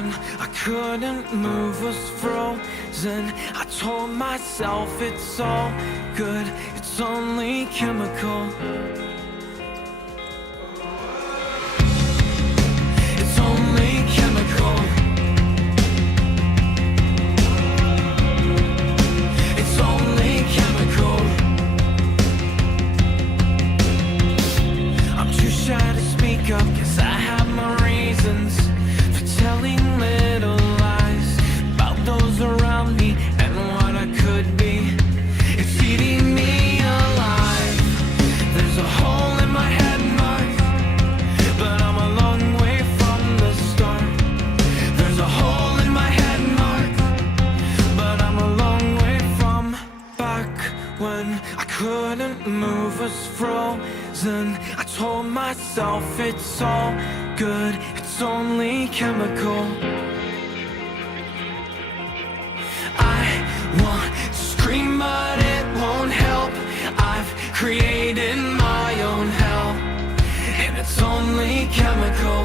when I couldn't move, was frozen. I told myself it's all good, it's only chemical. It's only chemical. It's only chemical. I'm too shy to speak up, 'cause I have my reasons for telling little lies about those around me and what I could be. It's eating me alive. There's a hole in my head mark, but I'm a long way from the start. There's a hole in my head mark, but I'm a long way from back when I couldn't move, was frozen. I told myself it's all good, it's only chemical. I want to scream, but it won't help. I've created my own hell, and it's only chemical.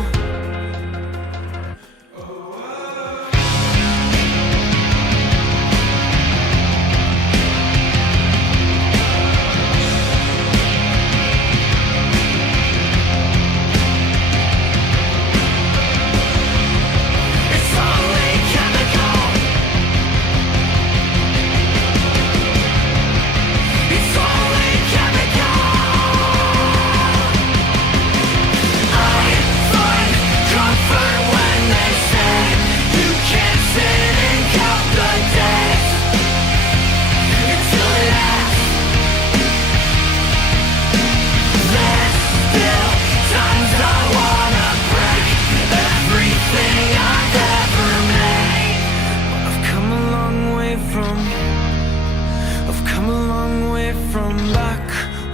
From back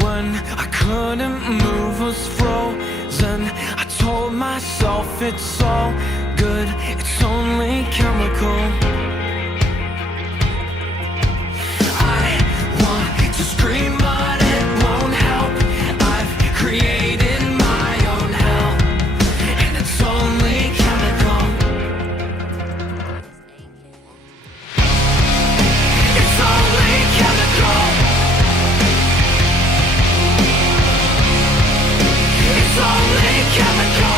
when I couldn't move, was frozen. I told myself it's all good, it's only chemical. I want to scream, but it won't help. I've created my own hell, and it's only chemical. It's only chemical. It's only chemical.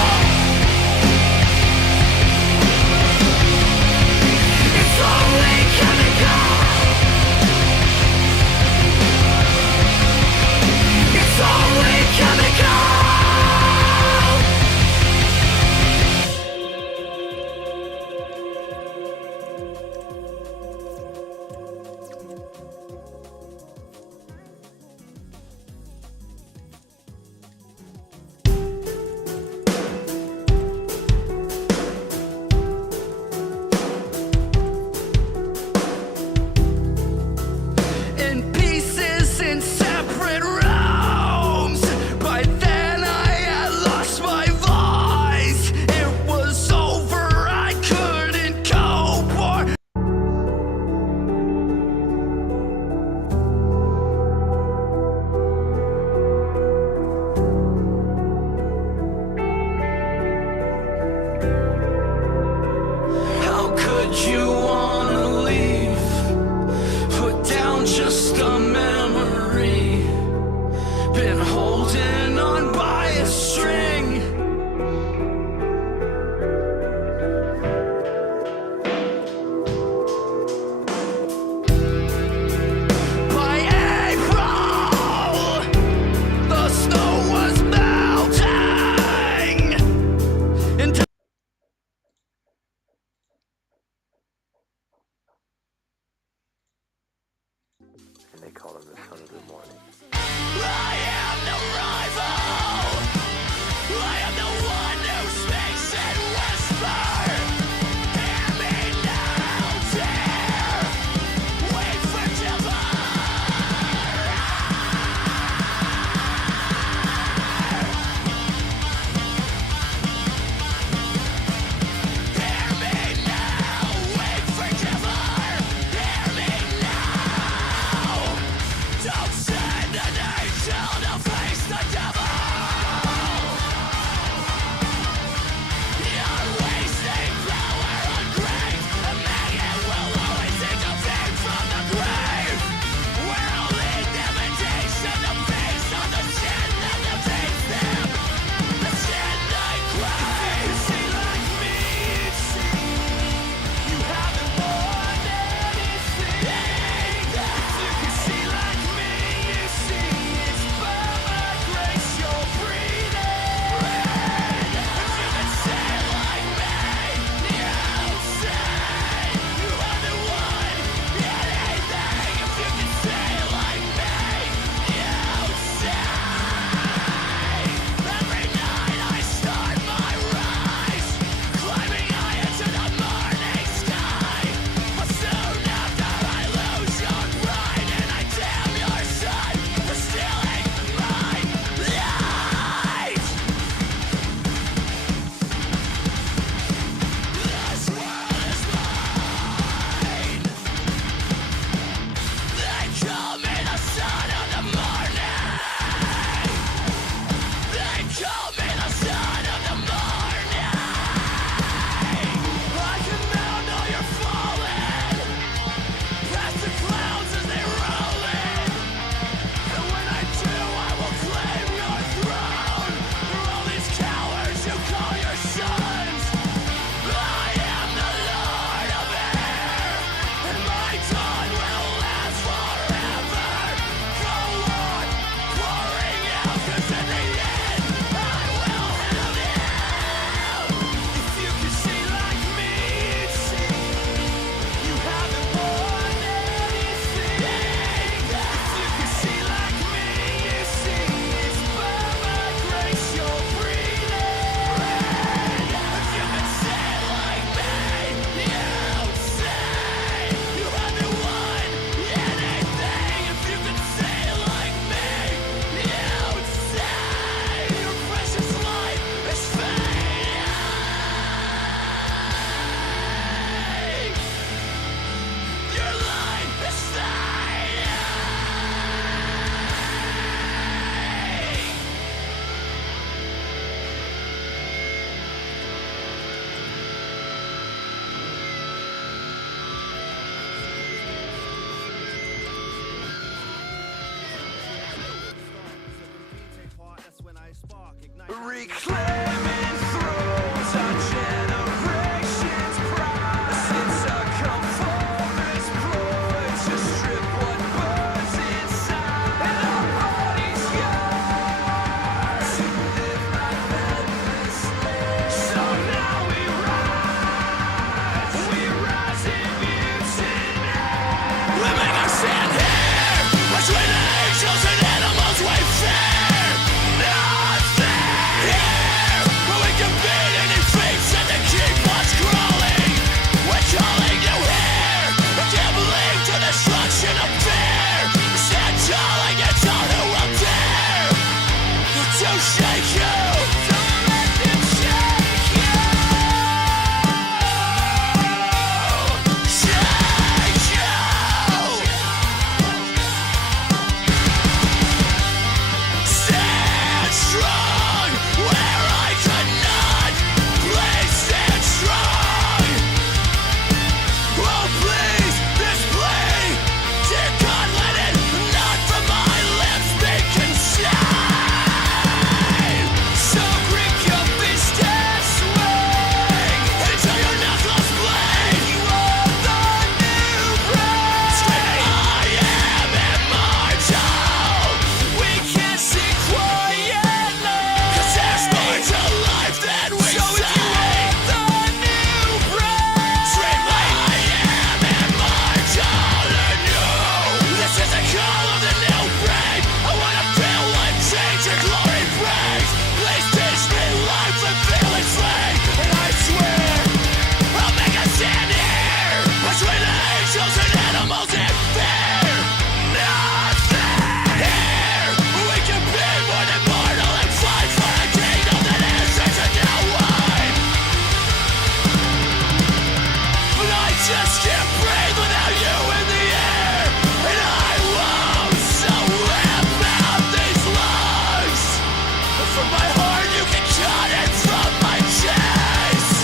It's only chemical. It's only chemical. In pieces in separate rooms. By then I had lost my voice. It was over, I couldn't cope or How could you wanna leave? Put down just a memory. Been holding on by a string. by April the snow was melting. And reclaiming thrones on generations pride. Since a conformist ploy to strip what burns inside, and our bodies yearn to live life endlessly. So now we rise in mutiny. We make our stand here between the angels and animals we fear. Nothing here, but we can beat any fates and to keep us crawling. We're calling you here. We can't believe to destruction of fear. Stand tall against all who will dare to shake you. Don't let them shake you. Shake you. Stand strong where I cannot. Please stand strong. Oh please, this plea, dear God, let it not from my lips be conceived. So grip your fist and swing until your knuckles bleed. You are the new breath. Screaming, I am immortal. We can sing quietly, 'cause there's more to life than we say. So if you are the new breath, scream like I am immortal and you. This is the call of the new breed. I wanna feel what change your glory brings. Please teach me life and feeling free. And I swear I'll make a stand here between the angels and animals in fear. Nothing here. We can be more than mortal and fight for a kingdom that answers to no one. But I just can't breathe without you in the air. And I won't, so rip out these lungs. From my heart you can cut it from my chest.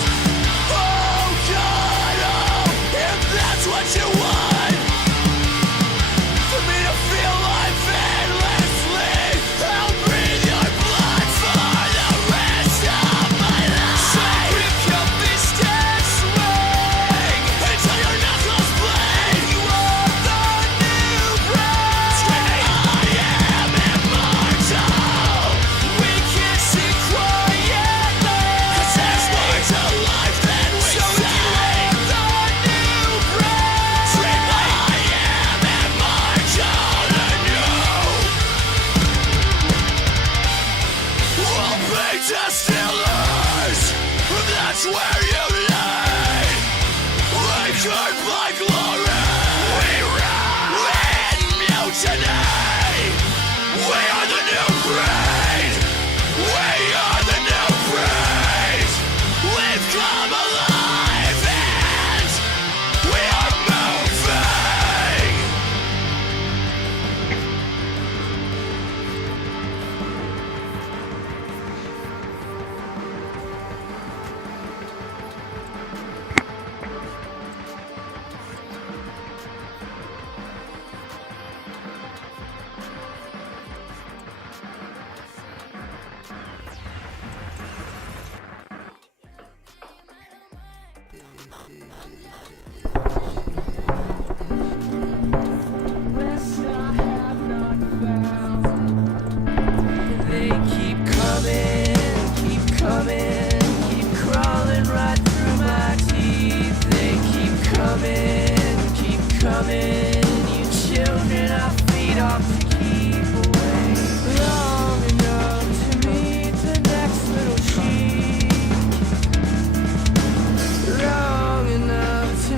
Oh God, oh, if that's what you want, for me to feel life endlessly, I'll breathe your blood for the rest of my life. So grip your fist and swing until your knuckles bleed. You are the new breath. Screaming, I am immortal. We can sing quietly, 'cause there's more to life than we say. So if you are the new breath, scream like I am immortal and you. We'll be distillers. That's where you lay. Anchored by glory, we run in mutiny. We are the new breed. We are the new breed. We've come alive and we are moving. Rest I have not found. They keep coming, keep crawling right through my teeth. They keep coming. You children, I feed off to keep away. Long enough to meet the next little sheep. Long enough to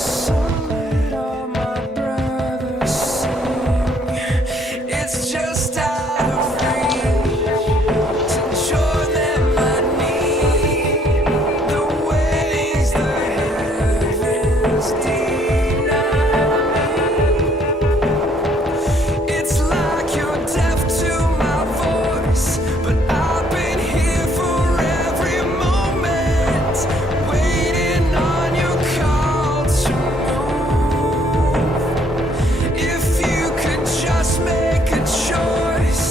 song that all my brothers sing. It's just out of reach to join them. I need the ways the heavens deny me. It's like you're deaf to my voice, but I've been here for every moment, waiting on your call to move. If you could just make a choice,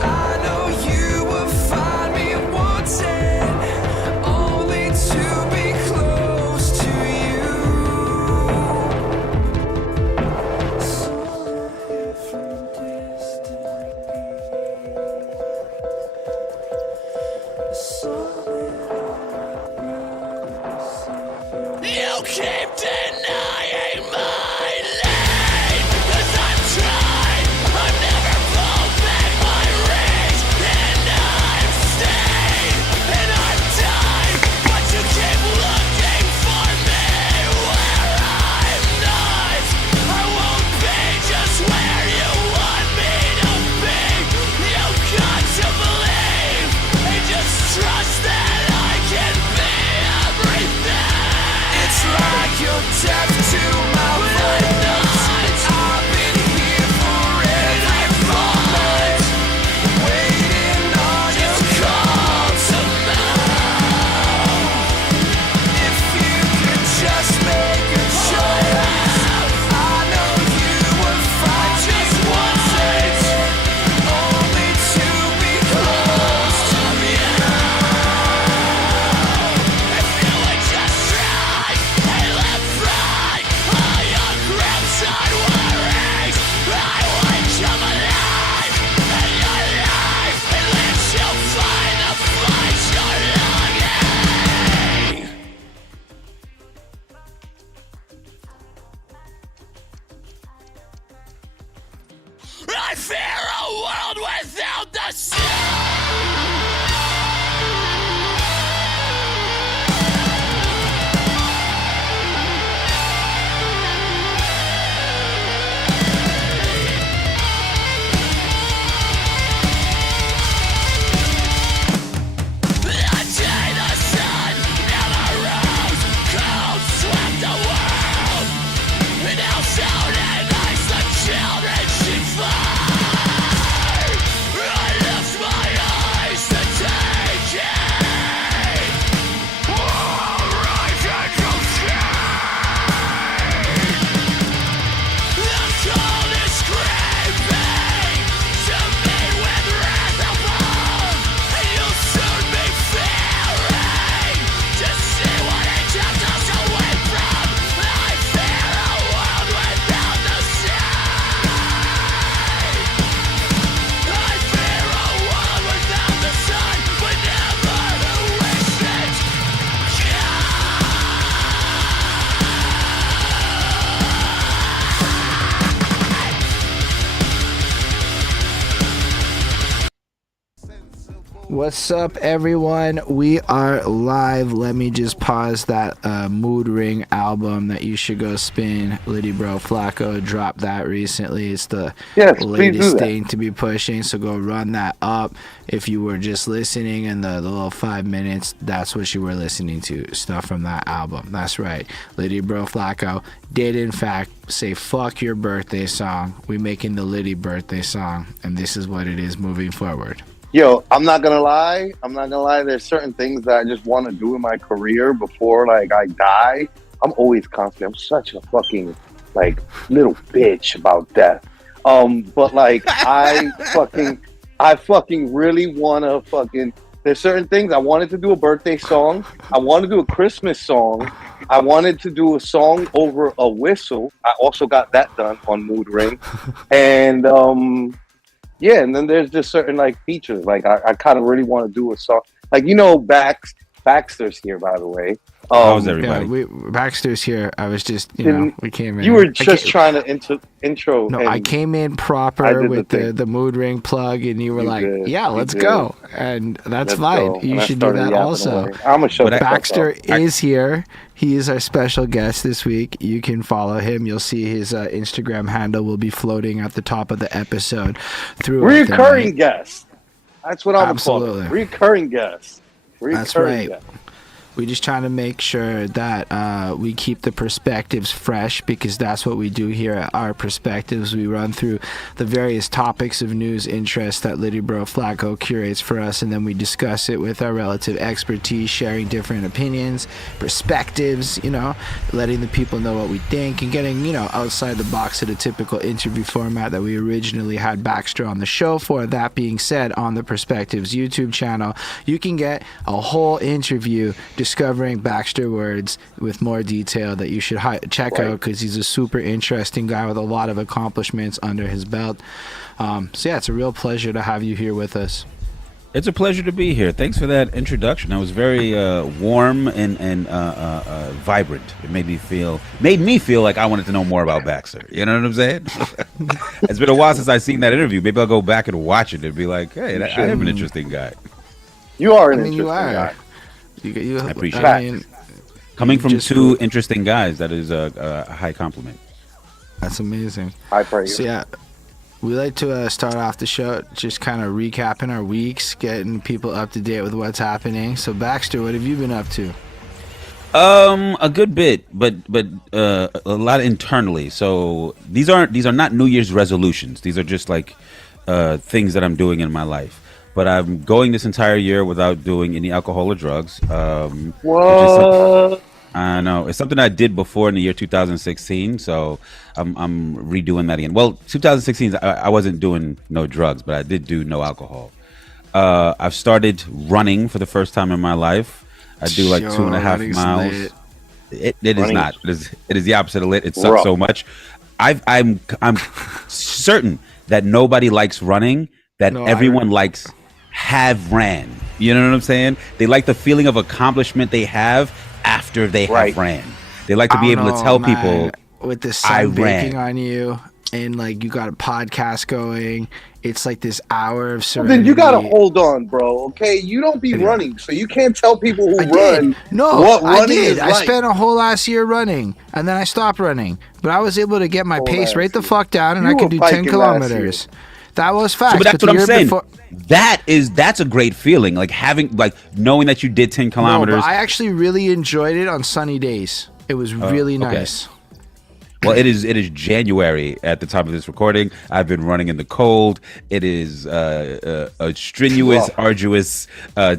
I know you would find me wanting only to be close to you. So I hear from distant a song that all my brothers sing. You keep denying my name, 'cause I'm trying, I've never pulled back my reins, and I've stayed, and I've died, but you keep looking for me where I'm not. I won't be just where you want me to be. You've got to believe, and just trust that I can be everything. It's like you're deaf to my voice. I've been here for every moment, waiting on your call to move. If you could just make a choice, I know you would find me wanting only to be close to you. If you would just try and live right all your crimson worries, I would come alive in your life and let you find the place you're longing. I fear a world without the sun. The day the sun never rose, cold swept the world. Now sound and ice, the children she fired. I lift my eyes to take it. Rise and go the cold is creeping to me with wrath above, and you'll soon be fearing to see what it kept us away from. I fear a world without the sun. I fear a world without the sun, but never wish it What's up, everyone? We are live. Let me just pause that Mood Ring album that you should go spin. Liddy Bro Flacco dropped that recently. It's the Yes, please do latest that. thing to be pushing, so go run that up. If you were just listening in the little 5 minutes, that's what you were listening to, stuff from that album. That's right. Liddy Bro Flacco did, in fact, say fuck your birthday song. We making the Liddy birthday song, and this is what it is moving forward. Yo, I'm not gonna lie. There's certain things that I just want to do in my career before, like, I die. I'm always constantly. I'm such a fucking little bitch about death. But like, I fucking really wanna fucking. There's certain things I wanted to do a birthday song. I wanted to do a Christmas song. I wanted to do a song over a whistle. I also got that done on Mood Ring, and yeah, and then there's just certain features. I kind of really want to do a song. Baxter's here, by the way. How's Yeah, everybody? Baxter's here. I was just, we came in. You were I just ca- trying to intro. No, and I came in I proper did with the thing. the mood ring plug, and you were You like, did. "Yeah, You let's did. go," and that's Let's fine. go. You And I should do started that yapping also. away. I'm gonna shut the fuck Baxter up. is here. He is our special guest this week. You can follow him. You'll see his Instagram handle will be floating at the top of the episode. Recurring guest. That's what I'm Absolutely. calling. Recurring guest. That's Recurring right. guest. We just trying to make sure that we keep the perspectives fresh, because that's what we do here at Our Perspectives. We run through the various topics of news interest that Liddy Bro Flacco curates for us, and then we discuss it with our relative expertise, sharing different opinions, perspectives, letting the people know what we think, and getting, outside the box of the typical interview format that we originally had Baxter on the show for. That being said, on the Perspectives YouTube channel, you can get a whole interview discovering Baxter words with more detail that you should check out, because he's a super interesting guy with a lot of accomplishments under his belt. So yeah, it's a real pleasure to have you here with us. It's a pleasure to be here. Thanks for that introduction. That was very warm and vibrant. It made me feel like I wanted to know more about Baxter. You know what I'm saying? It's been a while since I've seen that interview. Maybe I'll go back and watch it and be like, hey, I am an interesting guy. You are an interesting you are. guy. I appreciate it. Coming from just two interesting guys, that is a high compliment. That's amazing. I praise So you. yeah, we like to start off the show just kind of recapping our weeks, getting people up to date with what's happening. So Baxter, what have you been up to? A good bit, but a lot internally. So these are not New Year's resolutions. These are just like things that I'm doing in my life. But I'm going this entire year without doing any alcohol or drugs. What? I know it's something I did before in the year 2016, so I'm redoing that again. Well, 2016 I wasn't doing no drugs, but I did do no alcohol. I've started running for the first time in my life. I do like 2.5 miles. lit. It is Running. not. It is the opposite of lit. It sucks so much. I'm certain that nobody likes running. That everyone likes have ran. You know what I'm saying? They like the feeling of accomplishment they have after they have ran. They like to be able to tell people, with the I sun baking ran. on you, and like you got a podcast going. It's like this hour of Well, serenity. then you gotta hold on, bro. Okay, you don't be running, so you can't tell people who I run did. No, what I running did. is I like. spent a whole last year running, and then I stopped running. But I was able to get my Whole pace last right the year. fuck down, and You I could were do 10 biking kilometers. That was fast. So, but that's the what I'm year saying. before- That's a great feeling, like knowing that you did 10 No, kilometers. but I actually really enjoyed it on sunny days. It was really okay. nice. Well, it is January at the time of this recording. I've been running in the cold. It is a strenuous, arduous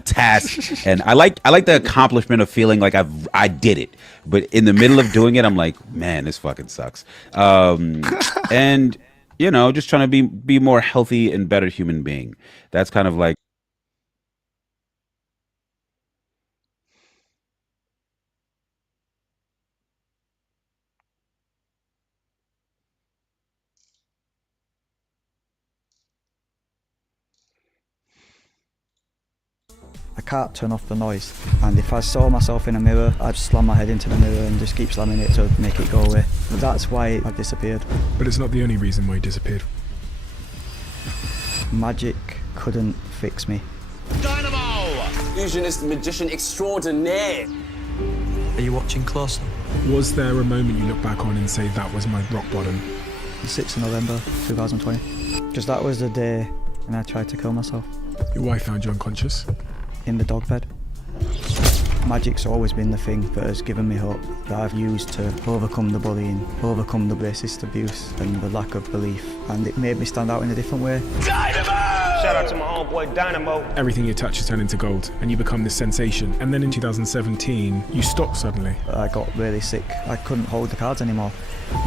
task, and I like the accomplishment of feeling like I did it. But in the middle of doing it, I'm like, man, this fucking sucks. And just trying to be more healthy and better human being. That's kind of like. I can't turn off the noise, and if I saw myself in a mirror, I'd slam my head into the mirror and just keep slamming it to make it go away. That's why I've disappeared. But it's not the only reason why he disappeared. Magic couldn't fix me. Illusionist, magician extraordinaire. Are you watching closely? Was there a moment you look back on and say that was my rock bottom? The 6th of November 2020. Because that was the day when I tried to kill myself. Your wife found you unconscious. In the dog bed. Magic's always been the thing that has given me hope, that I've used to overcome the bullying, overcome the racist abuse and the lack of belief, and it made me stand out in a different way. Shout out to my homeboy Dynamo. Everything you touch is turned into gold, and you become this sensation. And then in 2017, you stopped suddenly. I got really sick. I couldn't hold the cards anymore.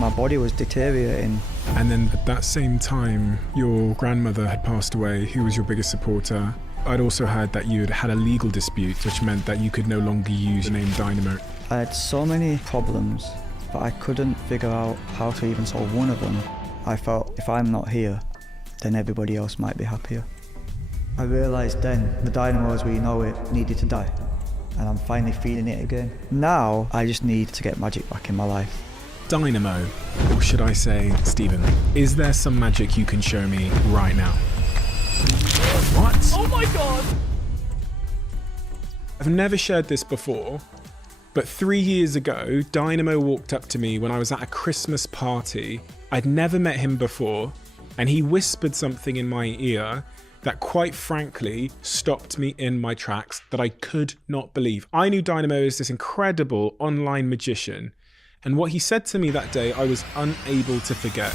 My body was deteriorating. And then at that same time, your grandmother had passed away, who was your biggest supporter. I'd also heard that you had had a legal dispute, which meant that you could no longer use the name Dynamo. I had so many problems, but I couldn't figure out how to even solve one of them. I felt if I'm not here, then everybody else might be happier. I realised then the Dynamo as we know it needed to die. and I'm finally feeling it again. Now, I just need to get magic back in my life. Dynamo, or should I say, Stephen, is there some magic you can show me right now? What? Oh my god! I've never shared this before, but 3 years ago, Dynamo walked up to me when I was at a Christmas party. I'd never met him before, and he whispered something in my ear that quite frankly stopped me in my tracks that I could not believe. I knew Dynamo as this incredible online magician, and what he said to me that day I was unable to forget.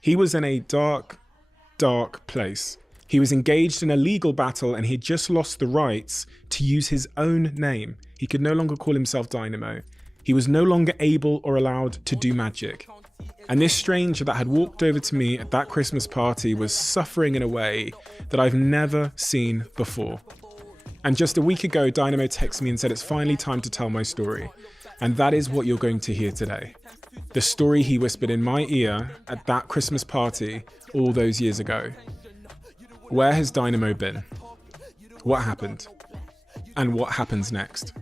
He was in a dark, dark place. He was engaged in a legal battle and he had just lost the rights to use his own name. He could no longer call himself Dynamo. He was no longer able or allowed to do magic. And this stranger that had walked over to me at that Christmas party was suffering in a way that I've never seen before. And just a week ago, Dynamo texted me and said it's finally time to tell my story. And that is what you're going to hear today. The story he whispered in my ear at that Christmas party all those years ago. Where has Dynamo been? What happened? And what happens next?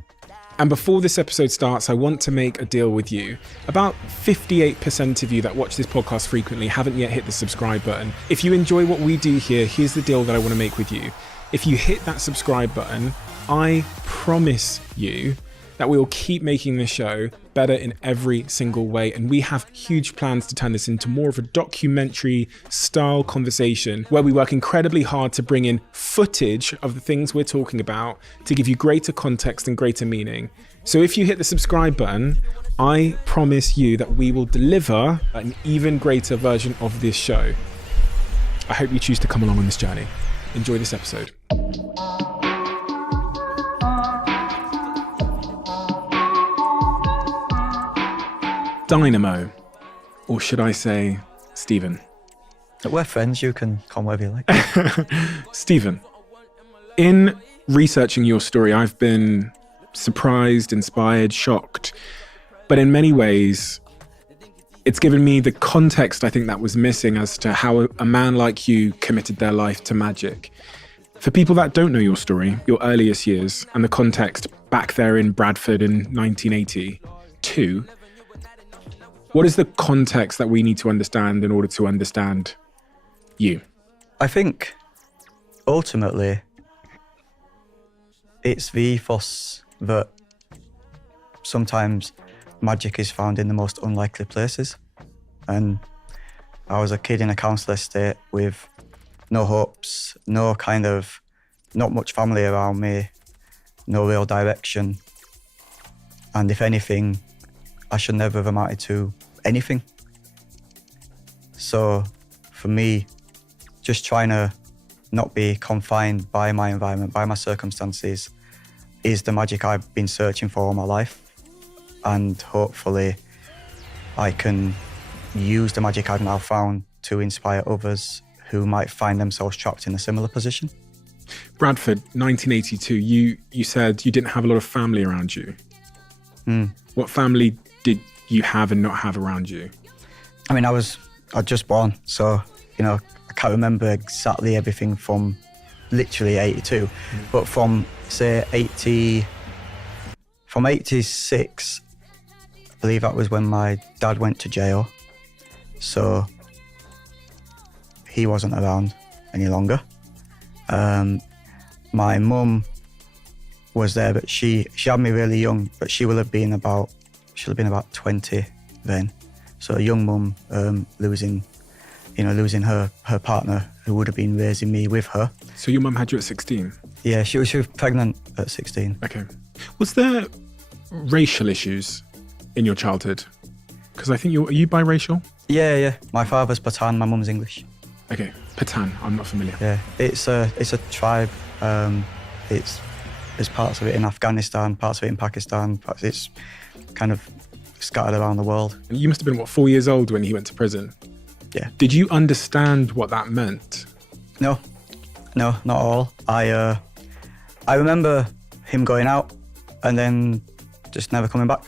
And before this episode starts, I want to make a deal with you. About 58% of you that watch this podcast frequently haven't yet hit the subscribe button. If you enjoy what we do here, here's the deal that I want to make with you. If you hit that subscribe button, I promise you that we will keep making this show better in every single way. And we have huge plans to turn this into more of a documentary style conversation where we work incredibly hard to bring in footage of the things we're talking about to give you greater context and greater meaning. So if you hit the subscribe button, I promise you that we will deliver an even greater version of this show. I hope you choose to come along on this journey. Enjoy this episode. Dynamo, or should I say Stephen? We're friends, you can come wherever you like. Stephen, in researching your story, I've been surprised, inspired, shocked, but in many ways, it's given me the context I think that was missing as to how a man like you committed their life to magic. For people that don't know your story, your earliest years, and the context back there in Bradford in 1982, what is the context that we need to understand in order to understand you? I think ultimately it's the ethos that sometimes magic is found in the most unlikely places. And I was a kid in a council estate with no hopes, not much family around me, no real direction. And if anything, I should never have amounted to anything. So for me, just trying to not be confined by my environment, by my circumstances, is the magic I've been searching for all my life. And hopefully I can use the magic I've now found to inspire others who might find themselves trapped in a similar position. Bradford, 1982, you said you didn't have a lot of family around you. What family did you have and not have around you? I mean, I'd just born, so, I can't remember exactly everything from literally 82, but from, say, 86, I believe that was when my dad went to jail, so he wasn't around any longer. My mum was there, but she had me really young, but she will have been about 20 then. So a young mum losing her partner who would have been raising me with her. So your mum had you at 16? Yeah, she was pregnant at 16. Okay. Was there racial issues in your childhood? Because I think are you biracial? Yeah. My father's Pathan, my mum's English. Okay, Pathan, I'm not familiar. Yeah, it's a tribe. There's parts of it in Afghanistan, parts of it in Pakistan. It's kind of scattered around the world. And you must have been, 4 years old when he went to prison? Yeah. Did you understand what that meant? No, not all. I remember him going out and then just never coming back.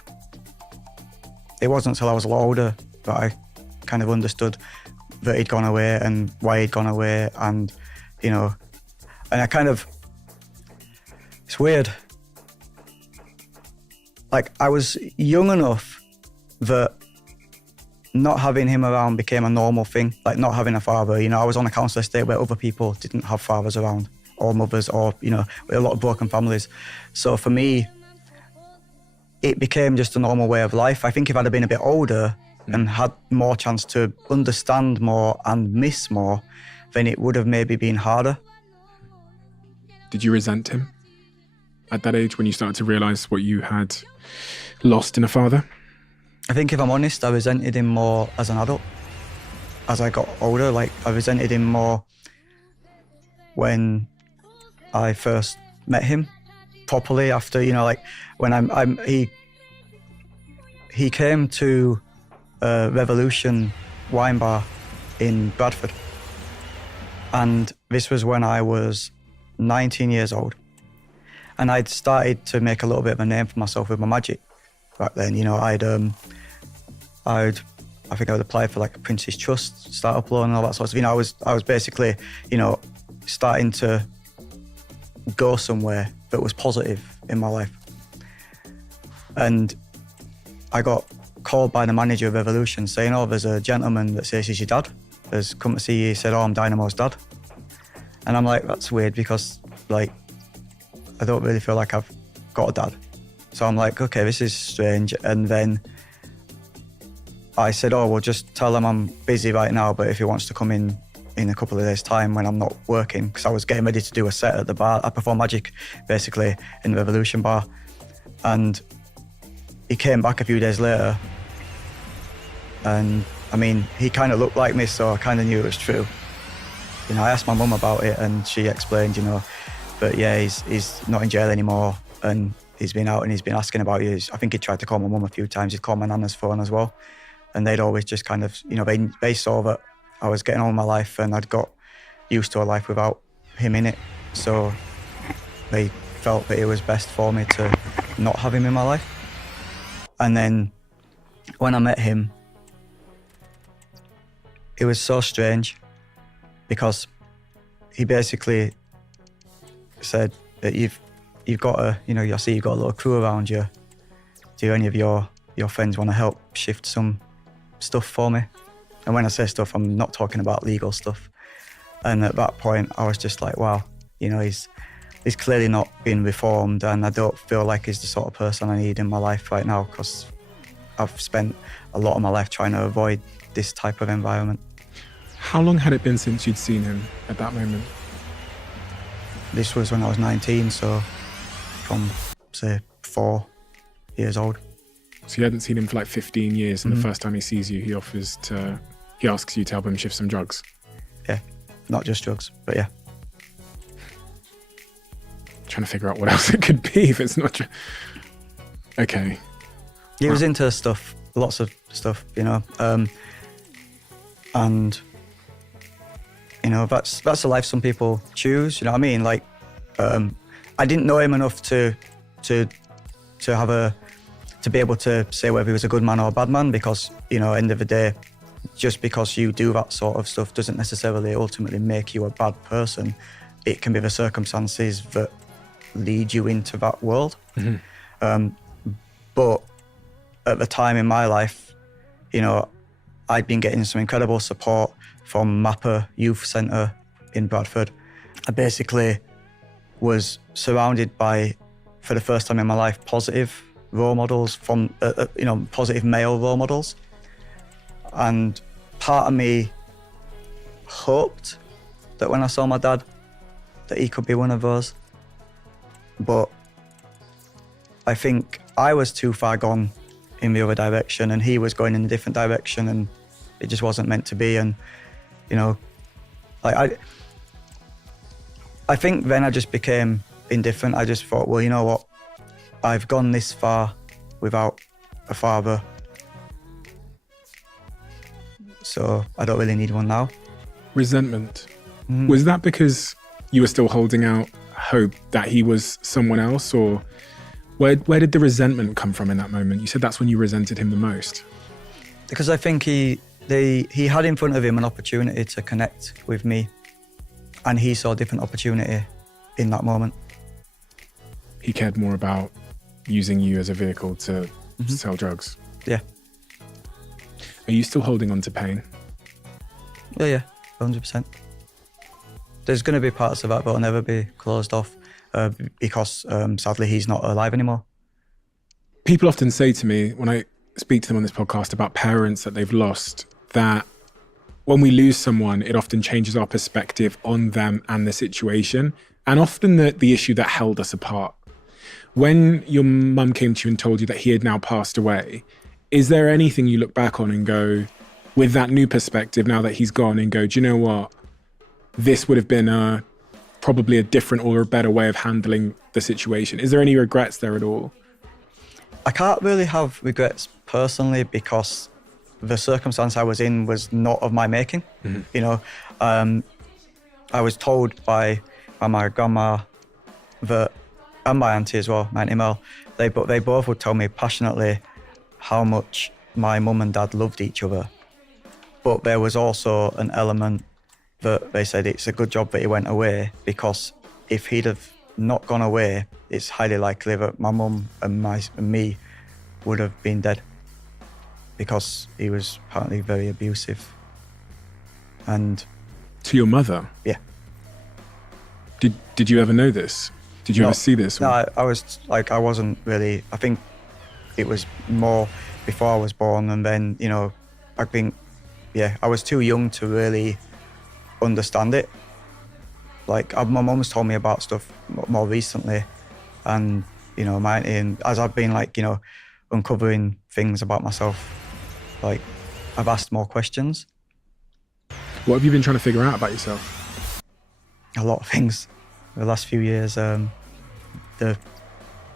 It wasn't until I was a lot older that I kind of understood that he'd gone away and why he'd gone away, and and I kind of, it's weird. like I was young enough that not having him around became a normal thing, like not having a father. You know, I was on a council estate where other people didn't have fathers around, or mothers, or, you know, with a lot of broken families. So for me, it became just a normal way of life. I think if I'd have been a bit older and had more chance to understand more and miss more, then it would have maybe been harder. Did you resent him at that age when you started to realise what you had lost in a father? I think if I'm honest, I resented him more as an adult. As I got older, like I resented him more when I first met him properly after, you know, like when he came to a Revolution wine bar in Bradford. And this was when I was 19 years old. And I'd started to make a little bit of a name for myself with my magic back then. You know, I think I would apply for like a Prince's Trust startup loan and all that sort of stuff. You know, I was basically, you know, starting to go somewhere that was positive in my life. And I got called by the manager of Revolution saying, oh, there's a gentleman that says he's your dad. Has come to see you. He said, oh, I'm Dynamo's dad. And I'm like, that's weird because, like, I don't really feel like I've got a dad. So I'm like, okay, this is strange. And then I said, oh, well, just tell him I'm busy right now, but if he wants to come in a couple of days' time when I'm not working, because I was getting ready to do a set at the bar. I perform magic, basically, in the Revolution bar. And he came back a few days later. And, I mean, he kind of looked like me, so I kind of knew it was true. You know, I asked my mum about it, and she explained, you know, but yeah, he's not in jail anymore, and he's been out and he's been asking about you. I think he tried to call my mum a few times. He'd called my nana's phone as well. And they'd always just kind of, you know, they saw that I was getting on with my life and I'd got used to a life without him in it. So they felt that it was best for me to not have him in my life. And then when I met him, it was so strange because he basically said that you've got a, you know, I see you've got a little crew around you. Do any of your friends want to help shift some stuff for me? And when I say stuff, I'm not talking about legal stuff. And at that point, I was just like, wow, you know, he's clearly not been reformed, and I don't feel like he's the sort of person I need in my life right now because I've spent a lot of my life trying to avoid this type of environment. How long had it been since you'd seen him at that moment? This was when I was 19, so from, say, 4 years old. So you hadn't seen him for like 15 years, and the first time he sees you, he asks you to help him shift some drugs. Yeah, not just drugs, but yeah. Trying to figure out what else it could be if it's not. Okay. He was into stuff, lots of stuff, you know, and you know that's the life some people choose. You know what I mean? Like, I didn't know him enough to be able to say whether he was a good man or a bad man, because, you know, end of the day, just because you do that sort of stuff doesn't necessarily ultimately make you a bad person. It can be the circumstances that lead you into that world. Mm-hmm. But at the time in my life, you know, I'd been getting some incredible support from MAPA Youth Centre in Bradford. I basically was surrounded by, for the first time in my life, positive role models from, you know, positive male role models. And part of me hoped that when I saw my dad, that he could be one of those. But I think I was too far gone in the other direction, and he was going in a different direction, and it just wasn't meant to be. And, you know, like I think then I just became indifferent. I just thought, well, you know what? I've gone this far without a father, so I don't really need one now. Resentment. Was that because you were still holding out hope that he was someone else, or where did the resentment come from in that moment? You said that's when you resented him the most. Because I think he had in front of him an opportunity to connect with me, and he saw a different opportunity in that moment. He cared more about using you as a vehicle to sell drugs. Yeah. Are you still holding on to pain? Yeah, 100%. There's going to be parts of that that will never be closed off because sadly he's not alive anymore. People often say to me when I speak to them on this podcast about parents that they've lost, that when we lose someone, it often changes our perspective on them and the situation, and often the issue that held us apart. When your mum came to you and told you that he had now passed away, is there anything you look back on and go, with that new perspective now that he's gone, and go, do you know what? This would have been probably a different or a better way of handling the situation. Is there any regrets there at all? I can't really have regrets personally because the circumstance I was in was not of my making. You know, I was told by my grandma that, and my auntie as well, my auntie Mel, they both would tell me passionately how much my mum and dad loved each other. But there was also an element that they said it's a good job that he went away, because if he'd have not gone away, it's highly likely that my mum and me would have been dead, because he was apparently very abusive. And to your mother? Yeah. Did you ever know this? Did you ever see this? No, I wasn't really. I think it was more before I was born, and then, you know, I think, yeah, I was too young to really understand it. Like, my mum's told me about stuff more recently, and, you know, and as I've been, like, you know, uncovering things about myself, like, I've asked more questions. What have you been trying to figure out about yourself? A lot of things. The last few years, the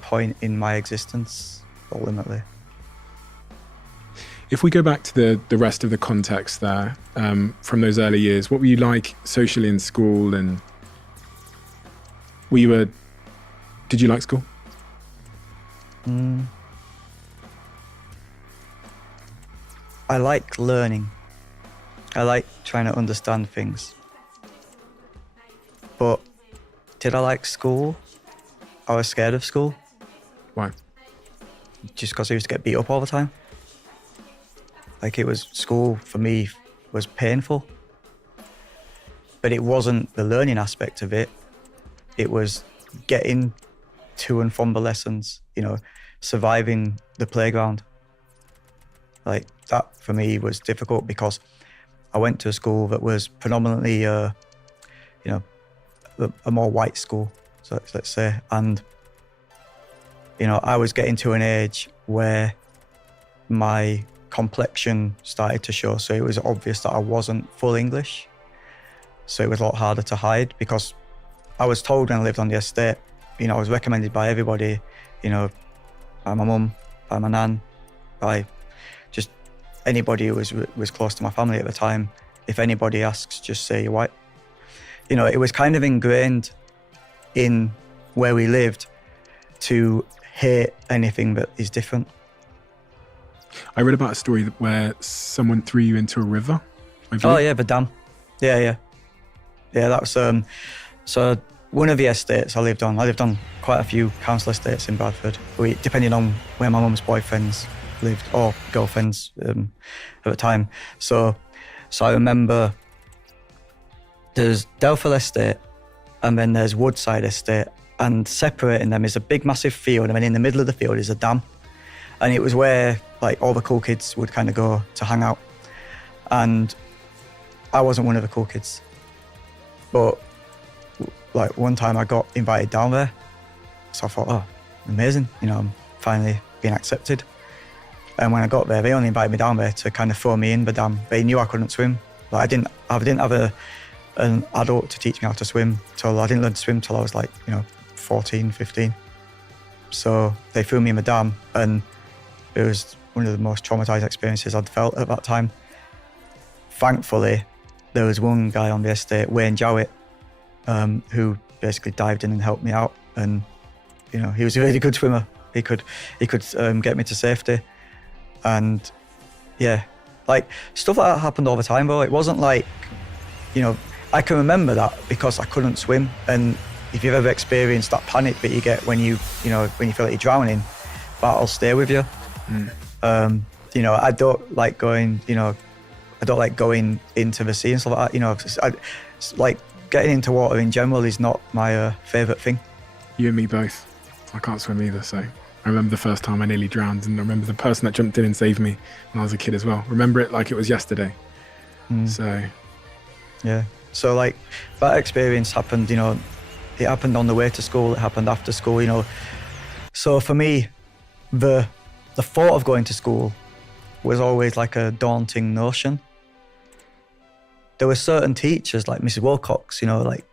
point in my existence, ultimately. If we go back to the rest of the context there, from those early years, what were you like socially in school, and did you like school? I like learning. I like trying to understand things. But did I like school? I was scared of school. Why? Just because I used to get beat up all the time. Like, school for me was painful. But it wasn't the learning aspect of it. It was getting to and from the lessons, you know, surviving the playground. Like, that for me was difficult because I went to a school that was predominantly, you know, a more white school, so let's say. And, you know, I was getting to an age where my complexion started to show, so it was obvious that I wasn't full English. So it was a lot harder to hide, because I was told when I lived on the estate, you know, I was recommended by everybody, you know, by my mum, by my nan, by just anybody who was close to my family at the time. If anybody asks, just say you're white. You know, it was kind of ingrained in where we lived to hate anything that is different. I read about a story where someone threw you into a river. Oh yeah, the dam. Yeah, that was so one of the estates I lived on quite a few council estates in Bradford, depending on where my mum's boyfriends lived, or girlfriends at the time. So I remember there's Delphil Estate, and then there's Woodside Estate, and separating them is a big massive field, and then in the middle of the field is a dam. And it was where, like, all the cool kids would kind of go to hang out. And I wasn't one of the cool kids. But, like, one time I got invited down there. So I thought, oh, amazing, you know, I'm finally being accepted. And when I got there, they only invited me down there to kind of throw me in the dam. They knew I couldn't swim. Like, I didn't have an adult to teach me how to swim. I didn't learn to swim till I was, like, you know, 14, 15. So they threw me in the dam, and it was one of the most traumatizing experiences I'd felt at that time. Thankfully, there was one guy on the estate, Wayne Jowett, who basically dived in and helped me out. And, you know, he was a really good swimmer. He could get me to safety. And yeah, like, stuff like that happened all the time, though. It wasn't like, you know, I can remember that because I couldn't swim. And if you've ever experienced that panic that you get when you feel like you're drowning, that'll stay with you. You know, I don't like going, you know, I don't like going into the sea and stuff like that. You know, it's like getting into water in general is not my favourite thing. You and me both. I can't swim either, so I remember the first time I nearly drowned, and I remember the person that jumped in and saved me when I was a kid as well. Remember it like it was yesterday. So yeah. So like that experience happened, you know, it happened on the way to school, it happened after school, you know. So for me, the thought of going to school was always like a daunting notion. There were certain teachers like Mrs. Wilcox, you know, like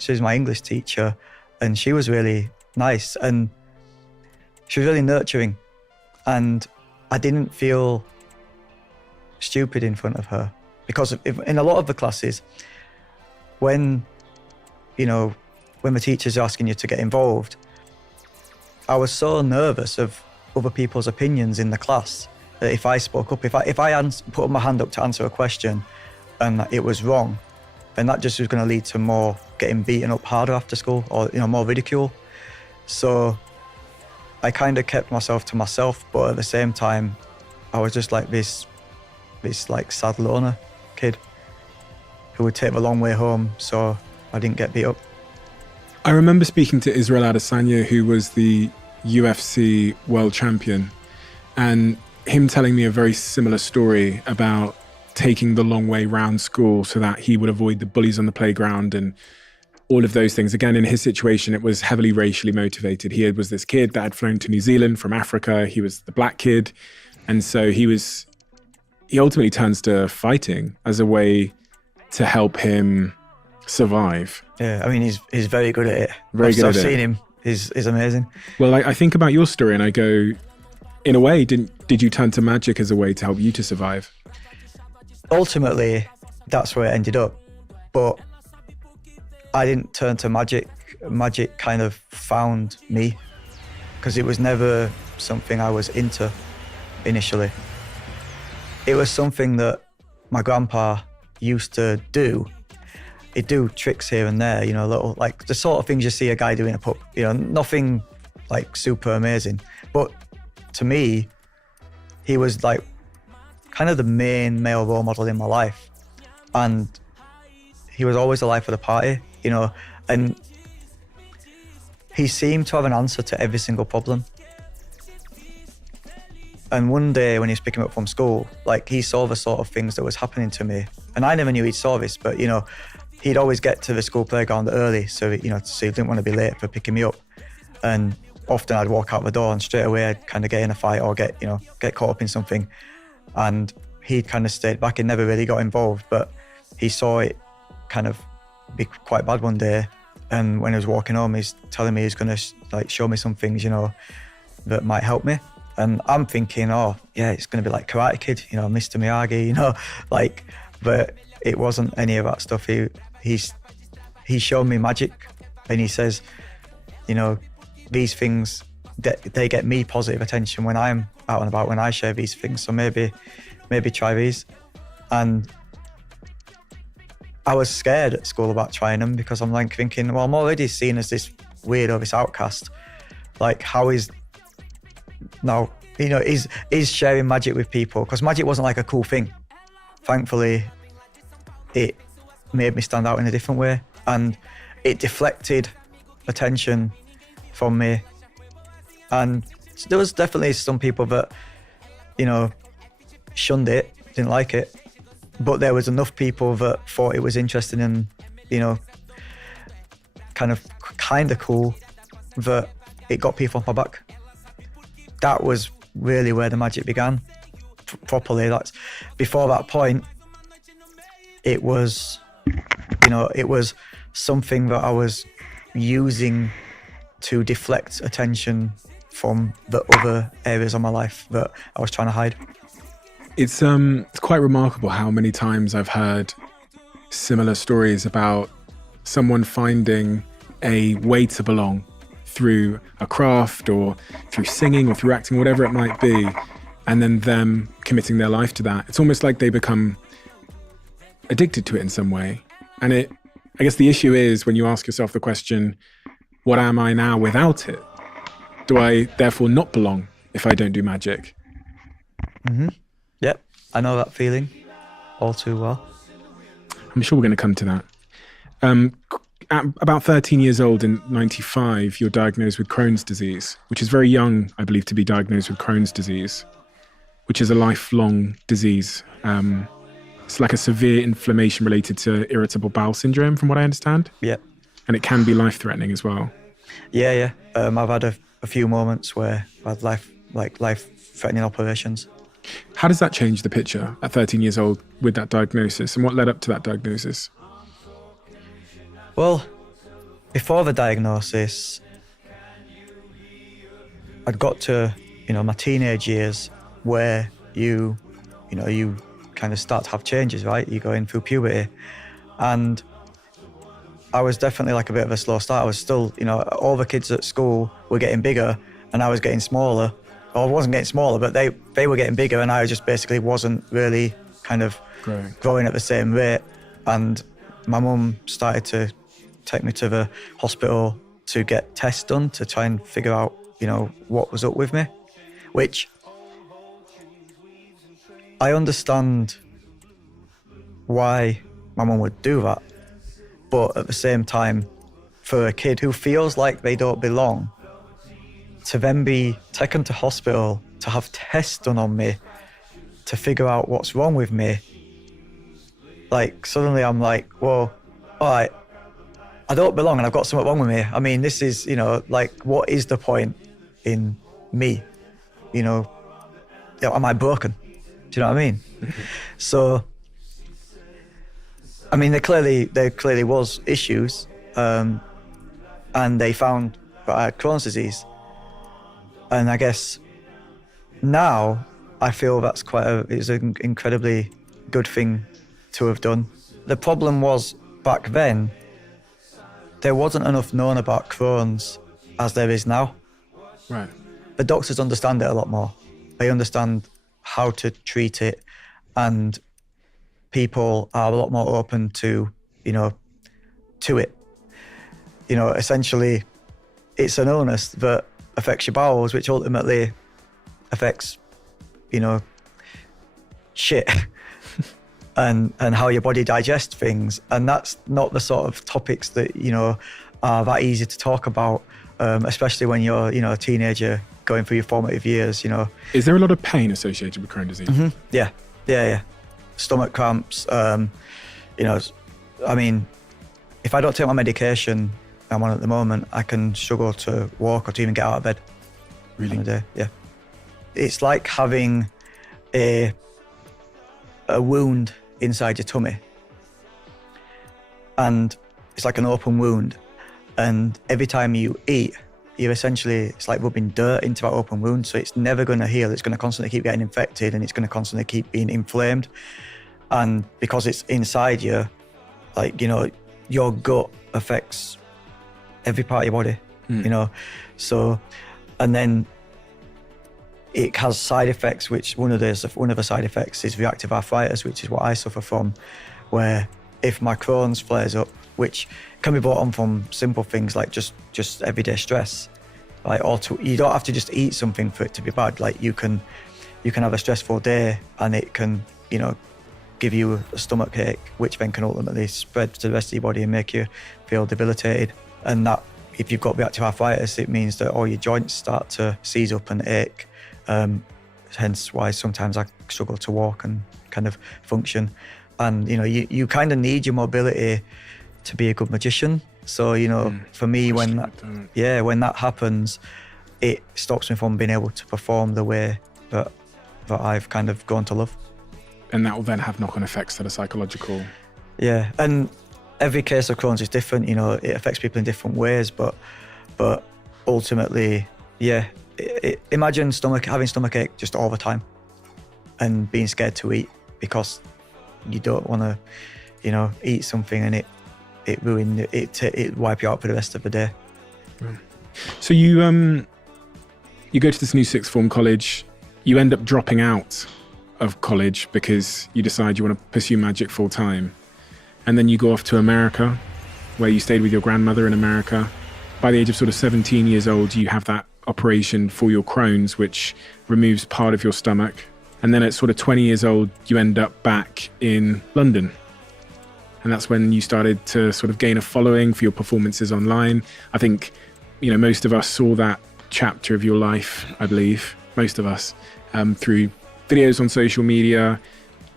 she was my English teacher, and she was really nice and she was really nurturing, and I didn't feel stupid in front of her, because in a lot of the classes, when the teachers are asking you to get involved, I was so nervous of other people's opinions in the class that if I spoke up, if I put my hand up to answer a question and it was wrong, then that just was going to lead to more getting beaten up harder after school, or more ridicule. So I kind of kept myself to myself, but at the same time, I was just like this like sad loner kid who would take the long way home so I didn't get beat up. I remember speaking to Israel Adesanya, who was the UFC world champion, and him telling me a very similar story about taking the long way round school so that he would avoid the bullies on the playground and all of those things. Again, in his situation, it was heavily racially motivated. He was this kid that had flown to New Zealand from Africa. He was the black kid. And so he ultimately turns to fighting as a way to help him survive. Yeah, I mean, he's very good at it. I've seen him. He's amazing. Well, I think about your story and I go, in a way, did you turn to magic as a way to help you to survive? Ultimately, that's where it ended up. But I didn't turn to magic. Magic kind of found me, because it was never something I was into initially. It was something that my grandpa used to do. He'd do tricks here and there, little, like the sort of things you see a guy do in a pub, nothing like super amazing. But to me, he was like kind of the main male role model in my life. And he was always the life of the party, and he seemed to have an answer to every single problem. And one day when he was picking me up from school, like he saw the sort of things that was happening to me. And I never knew he saw this, but he'd always get to the school playground early, so he didn't want to be late for picking me up. And often I'd walk out the door and straight away I'd kind of get in a fight or get caught up in something. And he'd kind of stayed back and never really got involved, but he saw it kind of be quite bad one day. And when he was walking home, he's telling me he's going to show me some things, that might help me. And I'm thinking, oh yeah, it's going to be like Karate Kid, Mr. Miyagi, but it wasn't any of that stuff. He showed me magic, and he says, these things, they get me positive attention when I'm out and about, when I share these things. So maybe try these. And I was scared at school about trying them, because I'm like thinking, well, I'm already seen as this weirdo, this outcast. Like, how is now, is sharing magic with people? Because magic wasn't like a cool thing. Thankfully, it made me stand out in a different way, and it deflected attention from me. And there was definitely some people that, shunned it, didn't like it, but there was enough people that thought it was interesting and, kind of cool, that it got people off my back. That was really where the magic began, properly. That's before that point. It was, it was something that I was using to deflect attention from the other areas of my life that I was trying to hide. It's quite remarkable how many times I've heard similar stories about someone finding a way to belong through a craft or through singing or through acting, whatever it might be, and then them committing their life to that. It's almost like they become addicted to it in some way. And I guess the issue is when you ask yourself the question, what am I now without it? Do I therefore not belong if I don't do magic? Yep, I know that feeling all too well. I'm sure we're going to come to that. At about 13 years old in 95, you're diagnosed with Crohn's disease, which is very young, I believe, to be diagnosed with Crohn's disease, which is a lifelong disease. It's like a severe inflammation related to irritable bowel syndrome, from what I understand. Yep. And it can be life-threatening as well. Yeah. I've had a few moments where I've had life-threatening operations. How does that change the picture at 13 years old with that diagnosis, and what led up to that diagnosis? Well, before the diagnosis, I'd got to, my teenage years where you kind of start to have changes, right? You're going through puberty. And I was definitely like a bit of a slow start. I was still, all the kids at school were getting bigger and I was getting smaller. Or I wasn't getting smaller, but they were getting bigger and I just basically wasn't really kind of growing at the same rate. And my mum started to take me to the hospital to get tests done to try and figure out, what was up with me, which I understand why my mum would do that. But at the same time, for a kid who feels like they don't belong, to then be taken to hospital to have tests done on me to figure out what's wrong with me, like suddenly I'm like, whoa, all right, I don't belong and I've got something wrong with me. I mean, this is, what is the point in me? Am I broken? Do you know what I mean? So, I mean, there clearly was issues, and they found that I had Crohn's disease. And I guess now I feel that's it's an incredibly good thing to have done. The problem was back then, there wasn't enough known about Crohn's as there is now. Right. The doctors understand it a lot more. They understand how to treat it, and people are a lot more open to it. Essentially, it's an illness that affects your bowels, which ultimately affects, shit and how your body digests things. And that's not the sort of topics that, are that easy to talk about, especially when you're, a teenager going through your formative years, Is there a lot of pain associated with Crohn's disease? Mm-hmm. Yeah. Stomach cramps, I mean, if I don't take my medication I'm on at the moment, I can struggle to walk or to even get out of bed. Really? On a day. Yeah. It's like having a wound inside your tummy. And it's like an open wound. And every time you eat, it's like rubbing dirt into that open wound. So it's never going to heal. It's going to constantly keep getting infected and it's going to constantly keep being inflamed. And because it's inside you, your gut affects every part of your body, So, and then it has side effects, which one of the side effects is reactive arthritis, which is what I suffer from, where if my Crohn's flares up, which can be brought on from simple things like just everyday stress, you don't have to just eat something for it to be bad. Like you can have a stressful day and it can, give you a stomach ache, which then can ultimately spread to the rest of your body and make you feel debilitated. And that, if you've got reactive arthritis, it means that all your joints start to seize up and ache. Hence why sometimes I struggle to walk and kind of function. And, you kind of need your mobility to be a good magician. So, for me, when that happens, it stops me from being able to perform the way that I've kind of grown to love. And that will then have knock-on effects that are psychological. Yeah, and every case of Crohn's is different. It affects people in different ways, but ultimately, yeah. Imagine having stomach ache just all the time, and being scared to eat because you don't want to, eat something and it wipe you out for the rest of the day. So you go to this new sixth form college. You end up dropping out of college because you decide you want to pursue magic full time. And then you go off to America, where you stayed with your grandmother in America. By the age of sort of 17 years old, you have that operation for your Crohn's, which removes part of your stomach. And then at sort of 20 years old, you end up back in London. And that's when you started to sort of gain a following for your performances online. I think, most of us saw that chapter of your life, I believe, most of us, through videos on social media,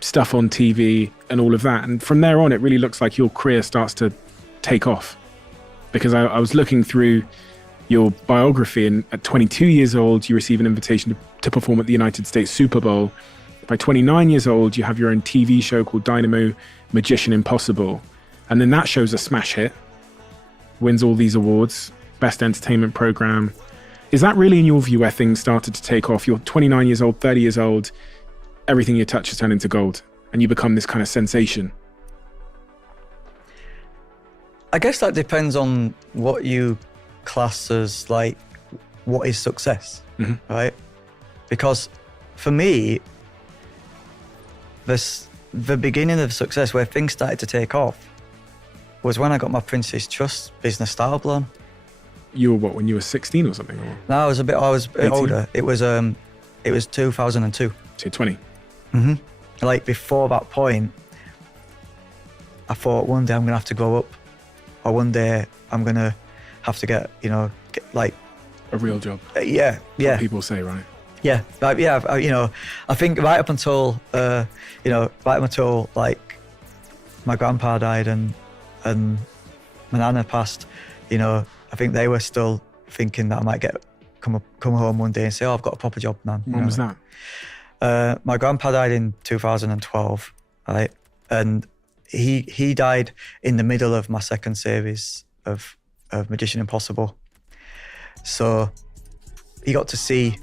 stuff on TV and all of that. And from there on, it really looks like your career starts to take off. Because I was looking through your biography, and at 22 years old, you receive an invitation to perform at the United States Super Bowl. By 29 years old, you have your own TV show called Dynamo Magician Impossible. And then that show's a smash hit, wins all these awards, best entertainment program. Is that really, in your view, where things started to take off? You're 29 years old, 30 years old, everything you touch has turned into gold, and you become this kind of sensation. I guess that depends on what you class as, like, what is success, right? Because for me, the beginning of success, where things started to take off, was when I got my Prince's Trust business style blown. You were what, when you were 16 or something? Or? No, I was a bit older. It was 2002. So you're 20. Like, before that point, I thought one day I'm gonna have to grow up, or one day I'm gonna have to get like a real job. Yeah. What people say, right? Yeah, I think right up until like my grandpa died and my nana passed, I think they were still thinking that I might come home one day and say, "Oh, I've got a proper job, man." When was that? My grandpa died in 2012, right? And he died in the middle of my second series of Magician Impossible. So he got to see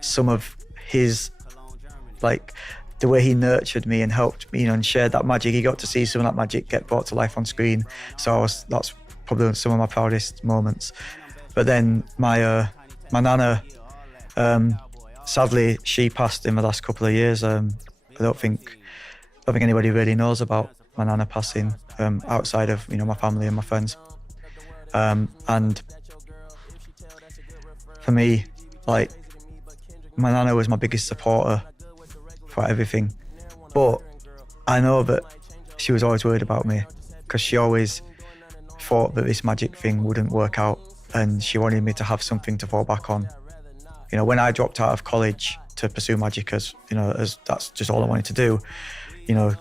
some of his, like, the way he nurtured me and helped me, and shared that magic. He got to see some of that magic get brought to life on screen. So that's probably some of my proudest moments. But then my nana, sadly, she passed in the last couple of years. I don't think anybody really knows about my nana passing, outside of my family and my friends. And for me, like, my nana was my biggest supporter for everything. But I know that she was always worried about me, because she always thought that this magic thing wouldn't work out, and she wanted me to have something to fall back on. When I dropped out of college to pursue magic as that's just all I wanted to do,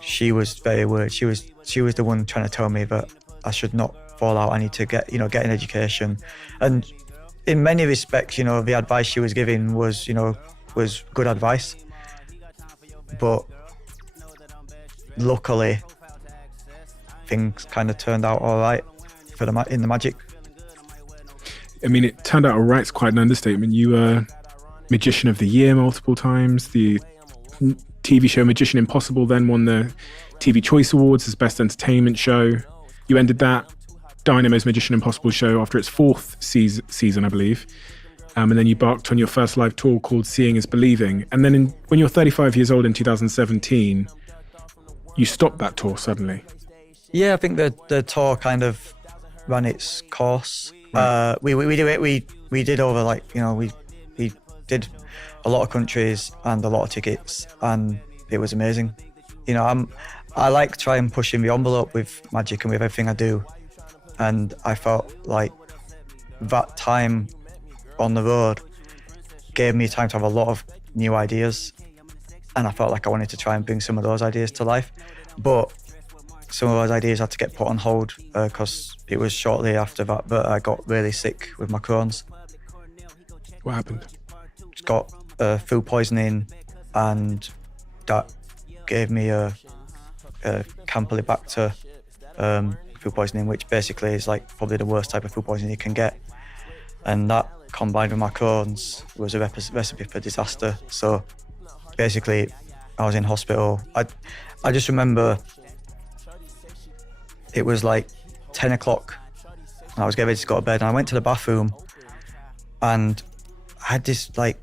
she was very worried. She was the one trying to tell me that I should not fall out. I need to get an education. And in many respects, the advice she was giving was good advice. But luckily, things kind of turned out all right in the magic. I mean, it turned out all right. It's quite an understatement. You were Magician of the Year multiple times. The TV show Magician Impossible then won the TV Choice Awards as Best Entertainment Show. You ended that Dynamo's Magician Impossible show after its fourth season, I believe. And then you embarked on your first live tour called Seeing is Believing. And then when you're 35 years old in 2017, you stopped that tour suddenly. Yeah, I think the tour kind of ran its course. Right. We did over, like, we did a lot of countries and a lot of tickets, and it was amazing. I like trying pushing the envelope with magic and with everything I do. And I felt like that time on the road gave me time to have a lot of new ideas, and I felt like I wanted to try and bring some of those ideas to life. But some of those ideas had to get put on hold because it was shortly after that I got really sick with my Crohn's. What happened? Just got food poisoning, and that gave me a Campylobacter food poisoning, which basically is like probably the worst type of food poisoning you can get. And that, combined with my Crohn's, was a recipe for disaster. So basically, I was in hospital. I just remember it was like 10 o'clock and I was getting ready to go to bed, and I went to the bathroom and I had this like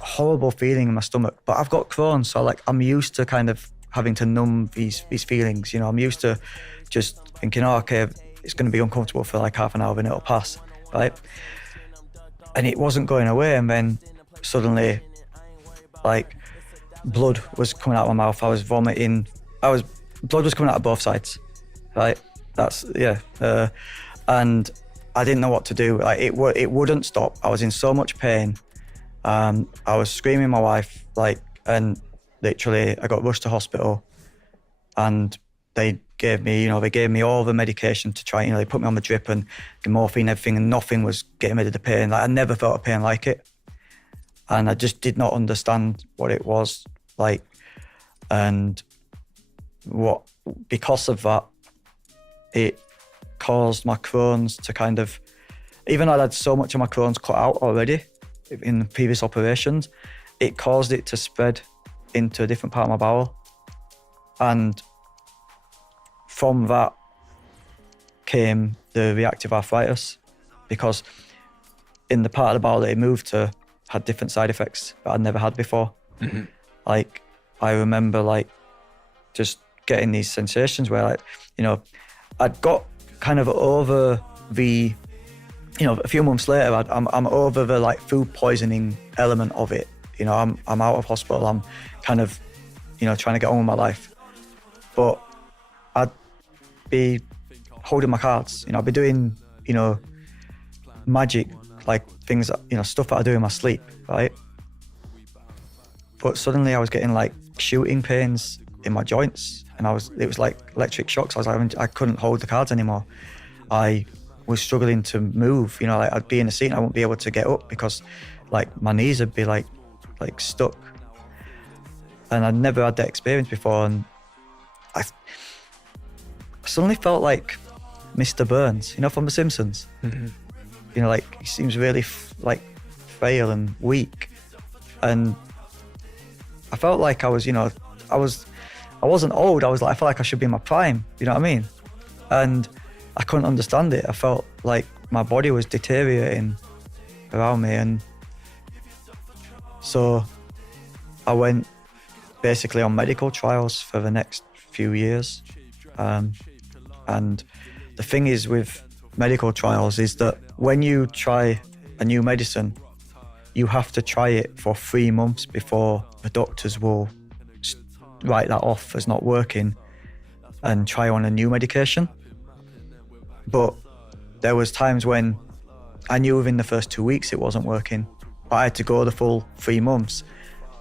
horrible feeling in my stomach. But I've got Crohn's, so I'm used to kind of having to numb these feelings. I'm used to just thinking, oh, okay, it's going to be uncomfortable for like half an hour and it'll pass, right? and it wasn't going away. And then suddenly, like, blood was coming out of my mouth. I was vomiting. Blood was coming out of both sides, right? And I didn't know what to do. Like, it wouldn't stop. I was in so much pain. I was screaming at my wife, like, and literally I got rushed to hospital, and they gave me all the medication to try, they put me on the drip and the morphine, everything, and nothing was getting rid of the pain. Like, I never felt a pain like it. And I just did not understand what it was like. And because of that, it caused my Crohn's to kind of, even though I'd had so much of my Crohn's cut out already in the previous operations, it caused it to spread into a different part of my bowel. And from that came the reactive arthritis, because in the part of the bowel that it moved to had different side effects that I'd never had before. Mm-hmm. Like, I remember, like, just getting these sensations where, like, I'd got kind of over the, a few months later, I'm over the, like, food poisoning element of it. I'm out of hospital. I'm kind of, trying to get on with my life. But I'd be holding my cards. I'd be doing, magic, like things that, stuff that I do in my sleep, right? But suddenly I was getting, like, shooting pains in my joints, and it was like electric shocks. I couldn't hold the cards anymore. I was struggling to move. Like, I'd be in a seat and I wouldn't be able to get up because, like, my knees would be like stuck. And I'd never had that experience before, and I suddenly felt like Mr. Burns, from The Simpsons. Mm-hmm. Like, he seems really frail and weak, and I felt like I wasn't old. I felt like I should be in my prime. You know what I mean? And I couldn't understand it. I felt like my body was deteriorating around me, and so I went basically on medical trials for the next few years. And the thing is with medical trials is that when you try a new medicine, you have to try it for 3 months before the doctors will write that off as not working and try on a new medication. But there was times when I knew within the first 2 weeks it wasn't working, but I had to go the full 3 months.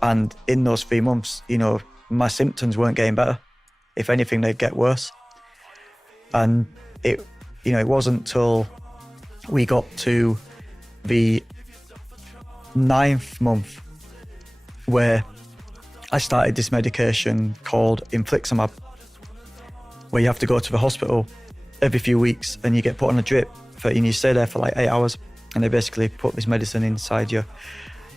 And in those 3 months, my symptoms weren't getting better. If anything, they'd get worse. And it wasn't till we got to the 9th month where I started this medication called infliximab, where you have to go to the hospital every few weeks and you get put on a drip and you stay there for like 8 hours, and they basically put this medicine inside you.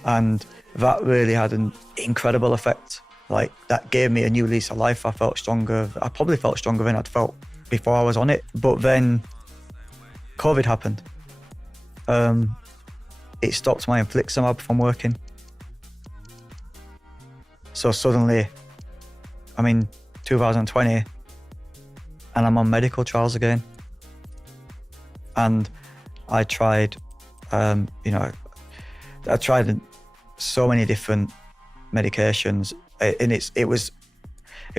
And that really had an incredible effect. Like, that gave me a new lease of life. I felt stronger. I probably felt stronger than I'd felt before I was on it. But then COVID happened. It stopped my infliximab from working. So suddenly, I'm in 2020 and I'm on medical trials again. And I tried, I tried so many different medications, and it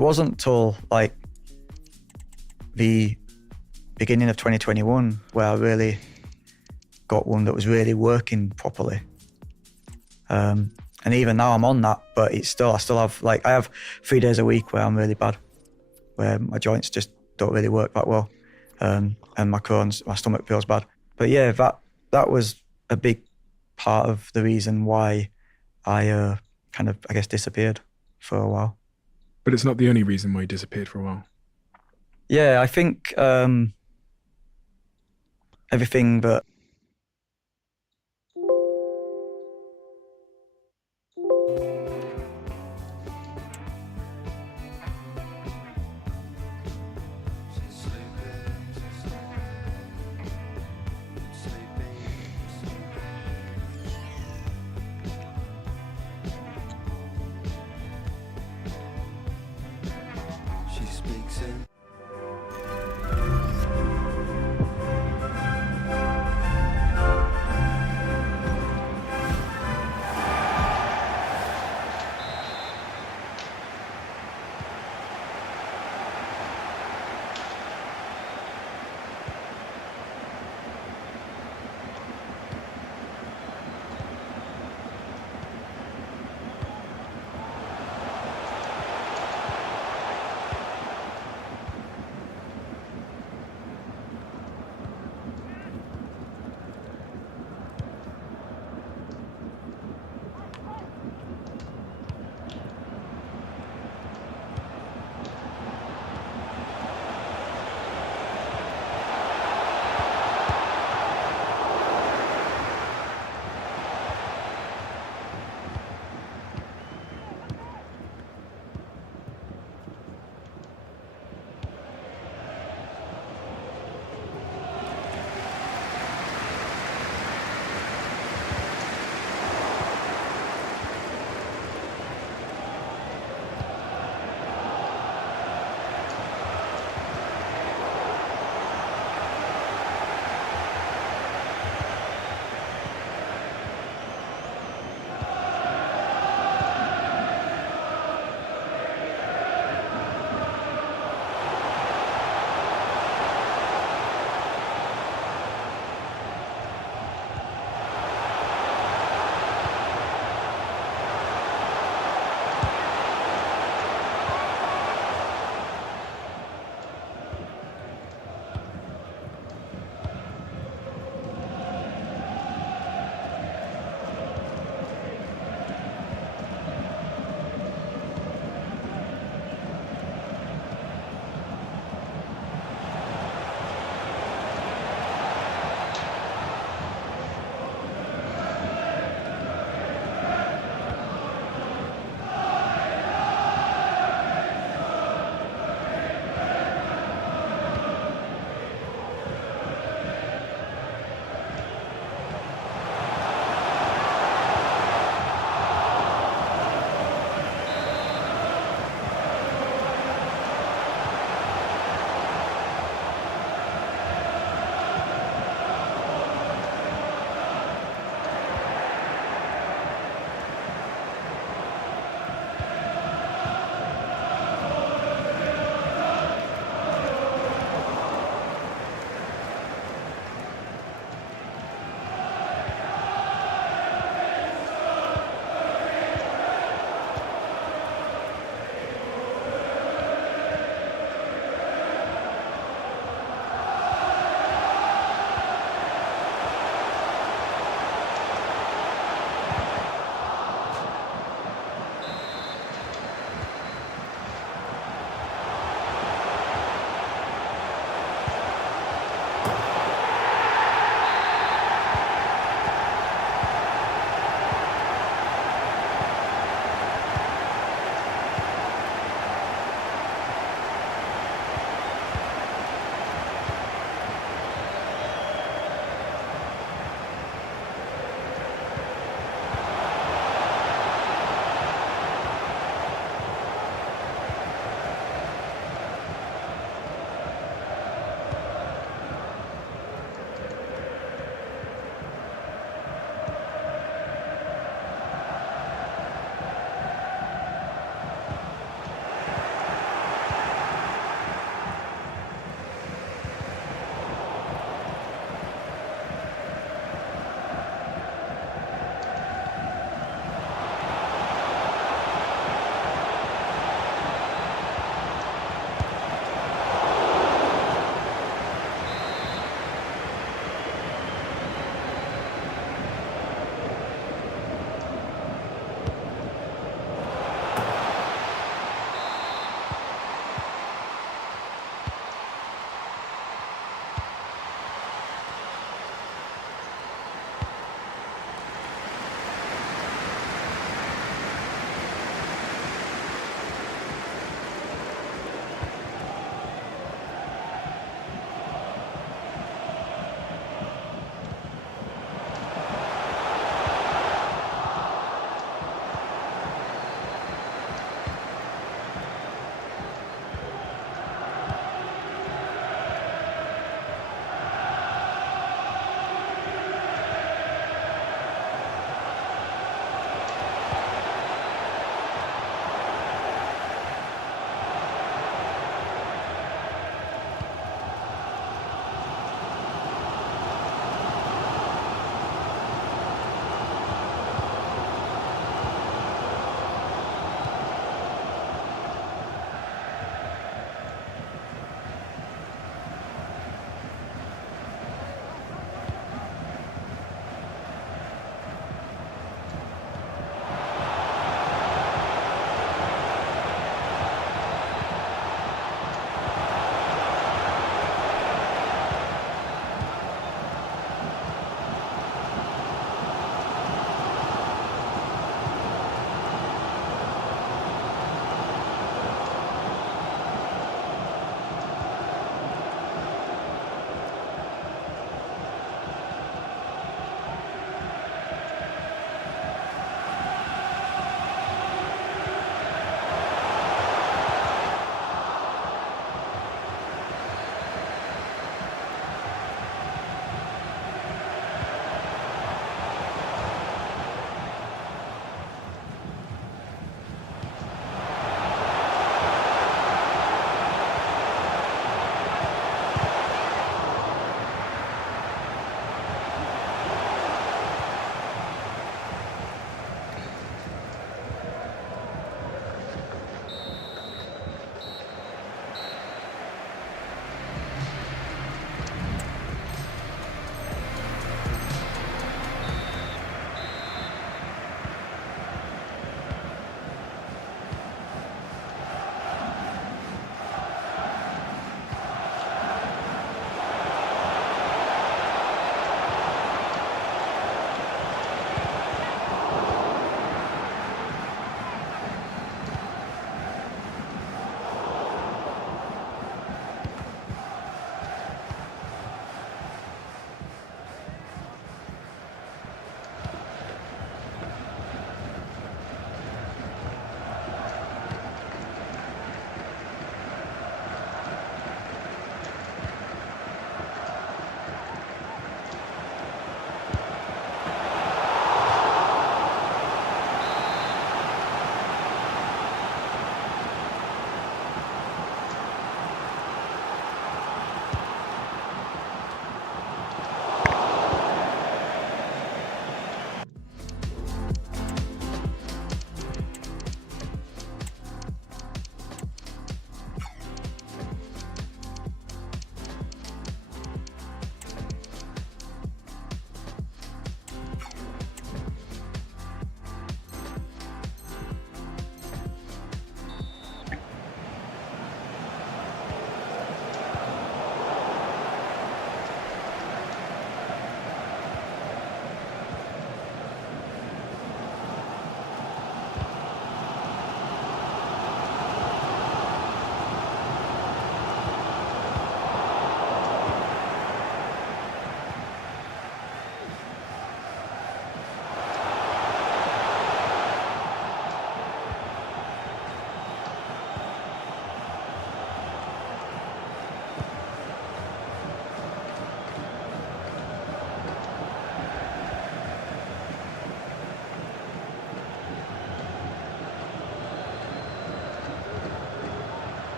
wasn't until like the beginning of 2021 where I really got one that was really working properly. And even now I'm on that, but I still have, like, I have 3 days a week where I'm really bad, where my joints just don't really work that well, and my Crohn's, my stomach feels bad. But yeah, that was a big part of the reason why I kind of, I guess, disappeared for a while. But it's not the only reason why you disappeared for a while. Yeah, I think everything that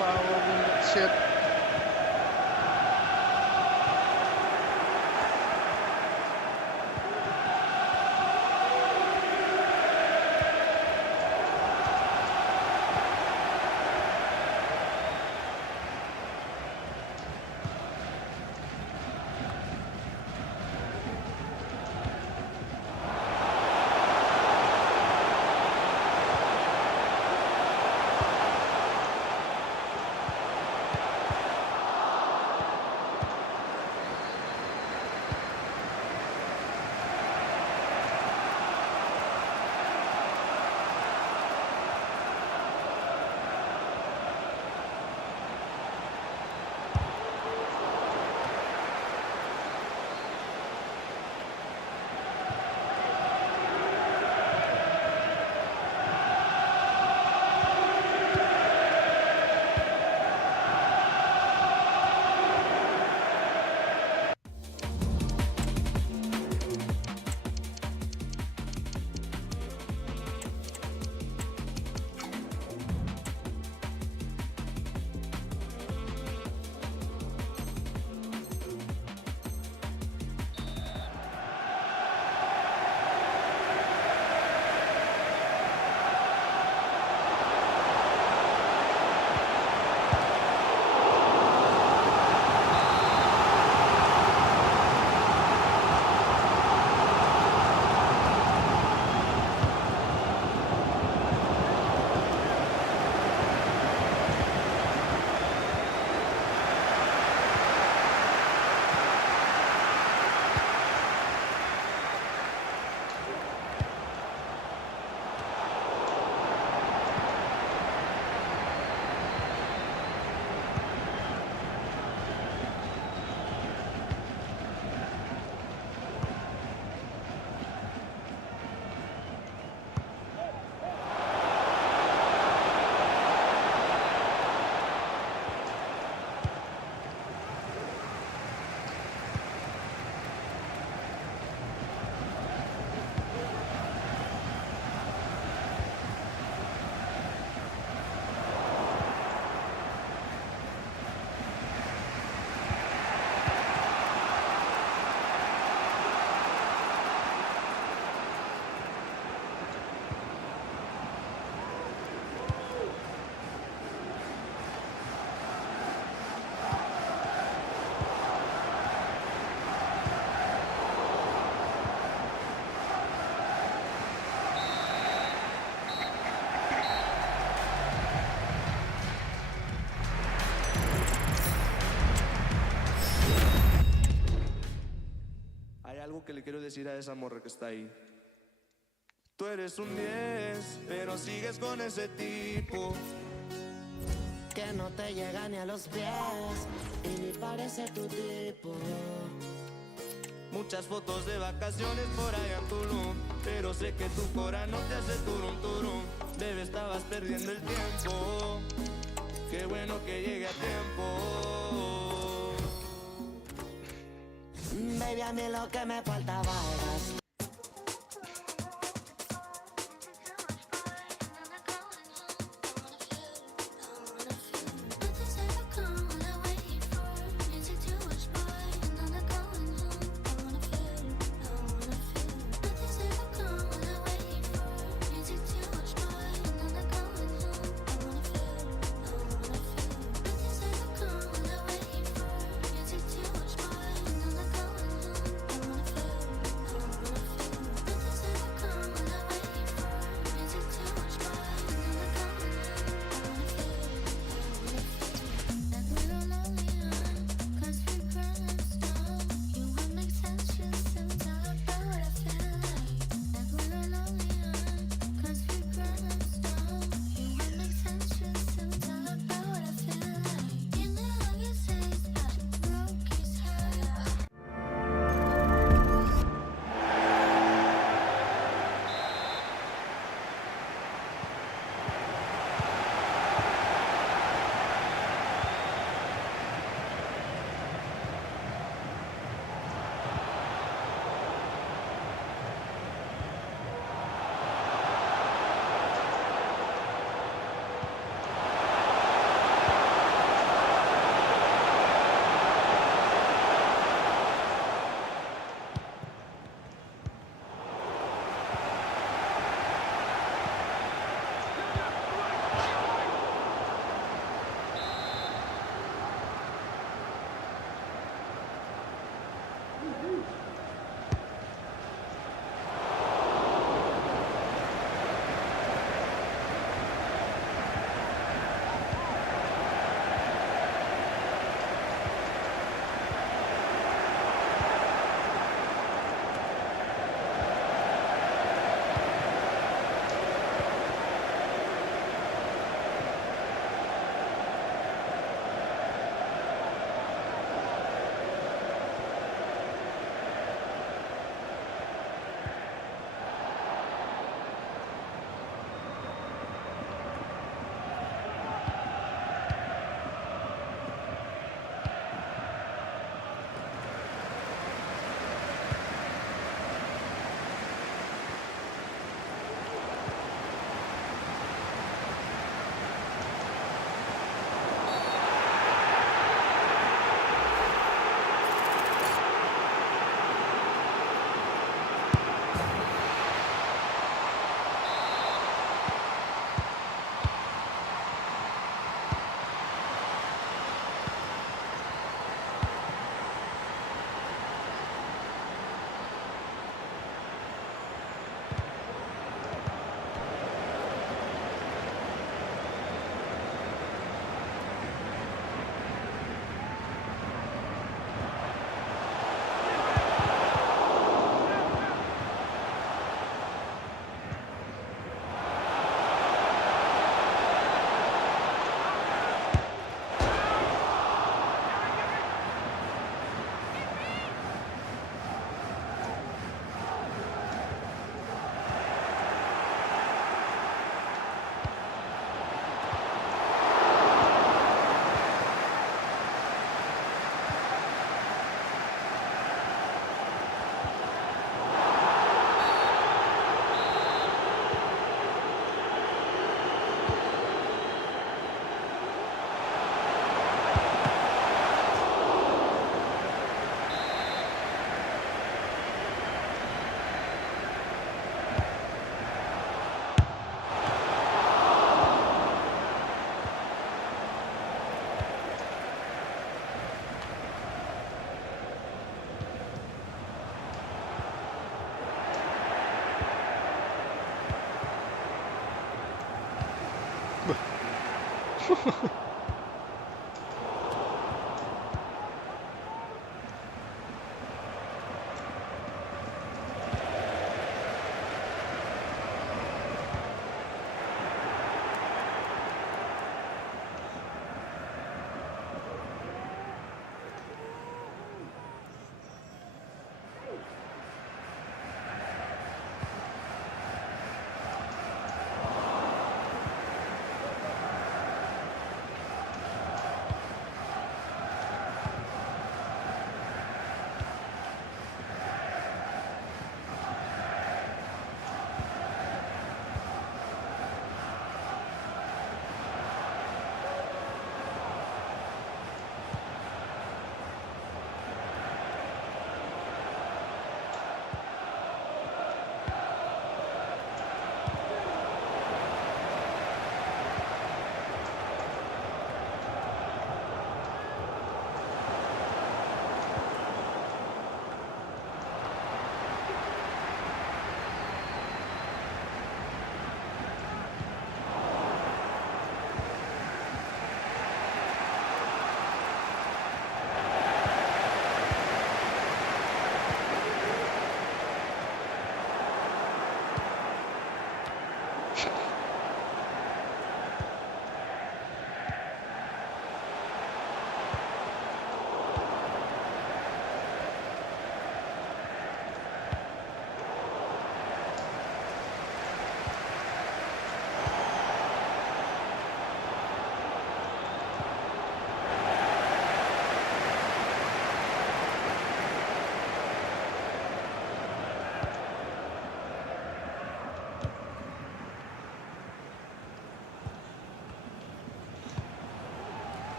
foul on the tip. algo que le quiero decir a esa morra que está ahí. Tú eres un 10, pero sigues con ese tipo que no te llega ni a los pies y ni parece tu tipo. Muchas fotos de vacaciones por allá en Tulum, pero sé que tu cora no te hace turum turum. Bebé, estabas perdiendo el tiempo. Qué bueno que llegue a tiempo. Baby, a mí lo que me faltaba eras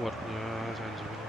Kuatnya jangan segini.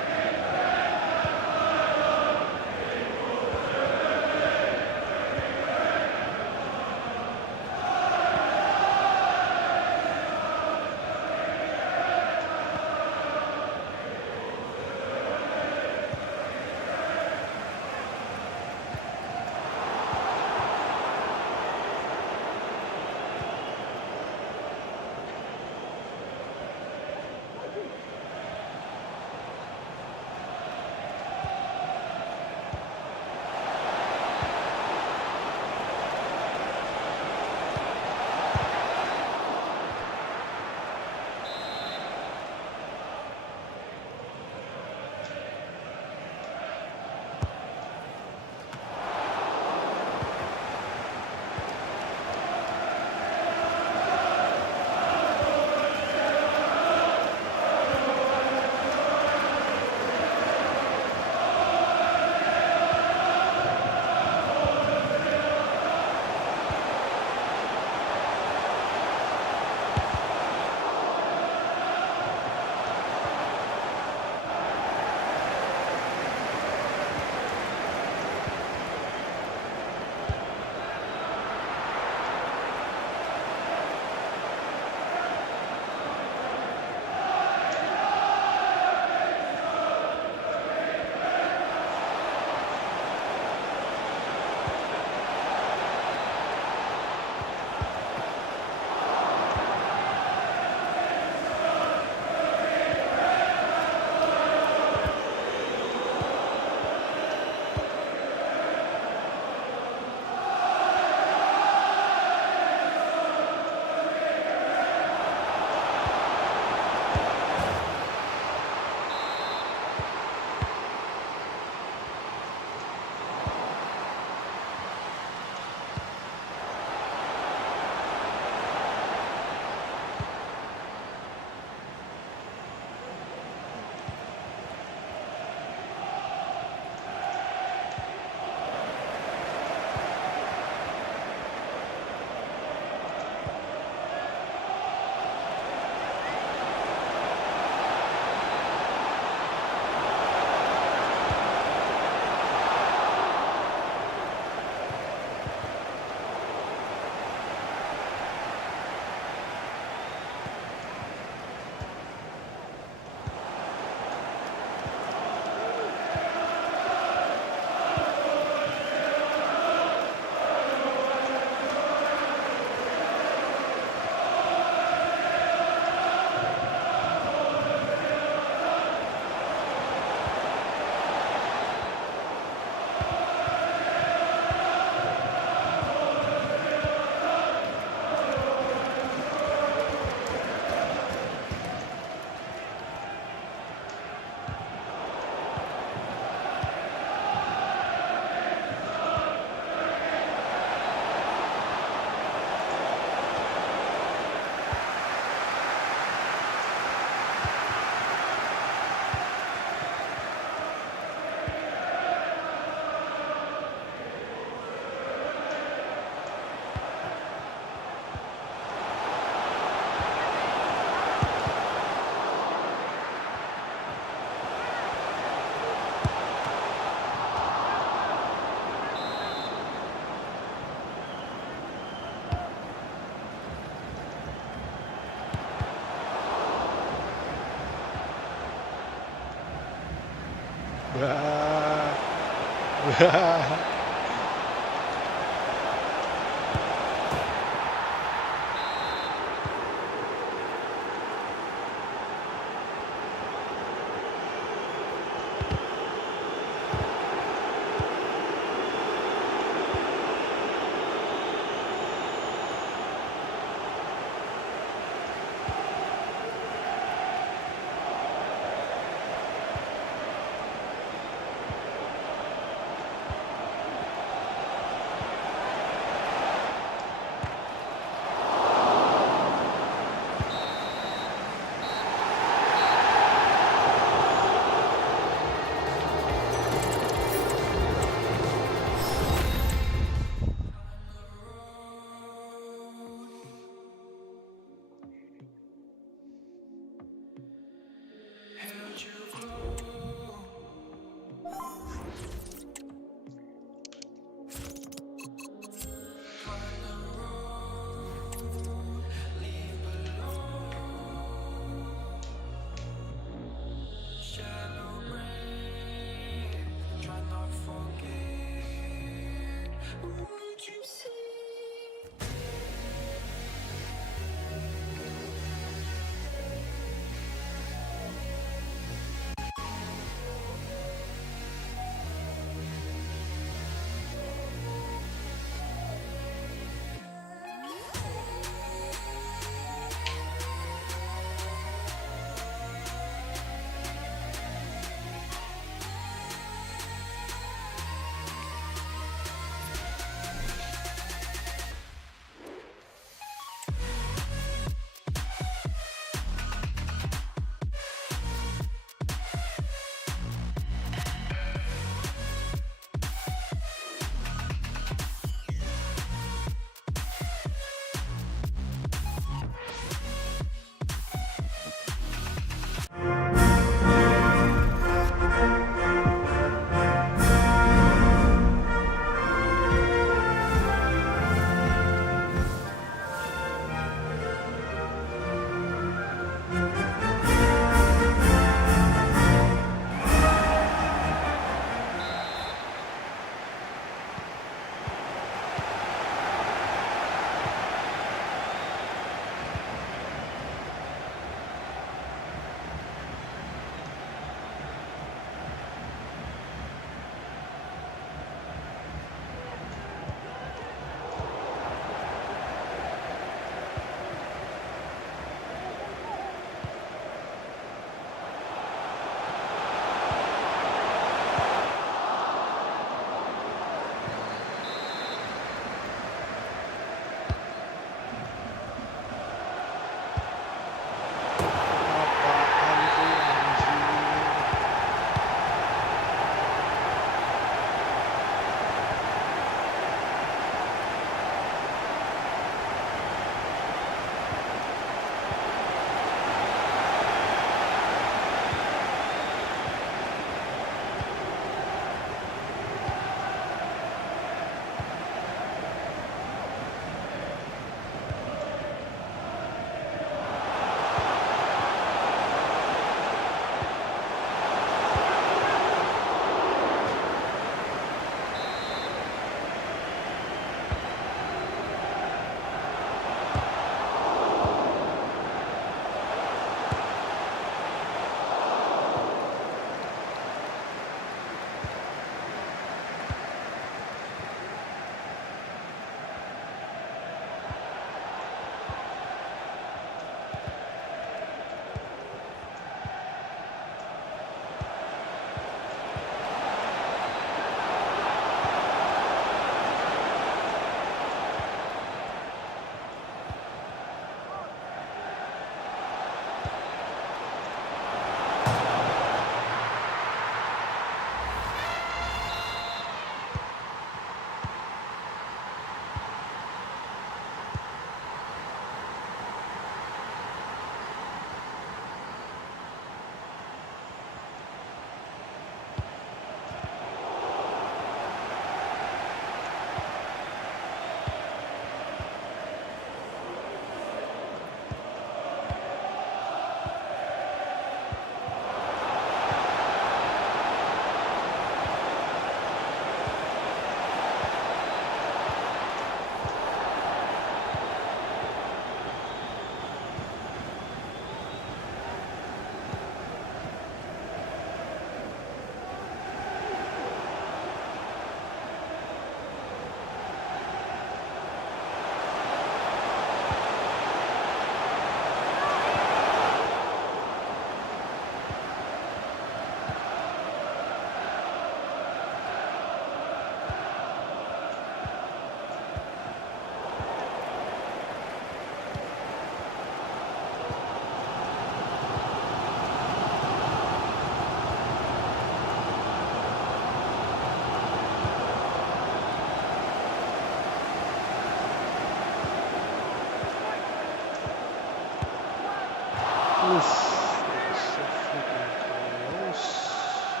Oof, that was so freaking close.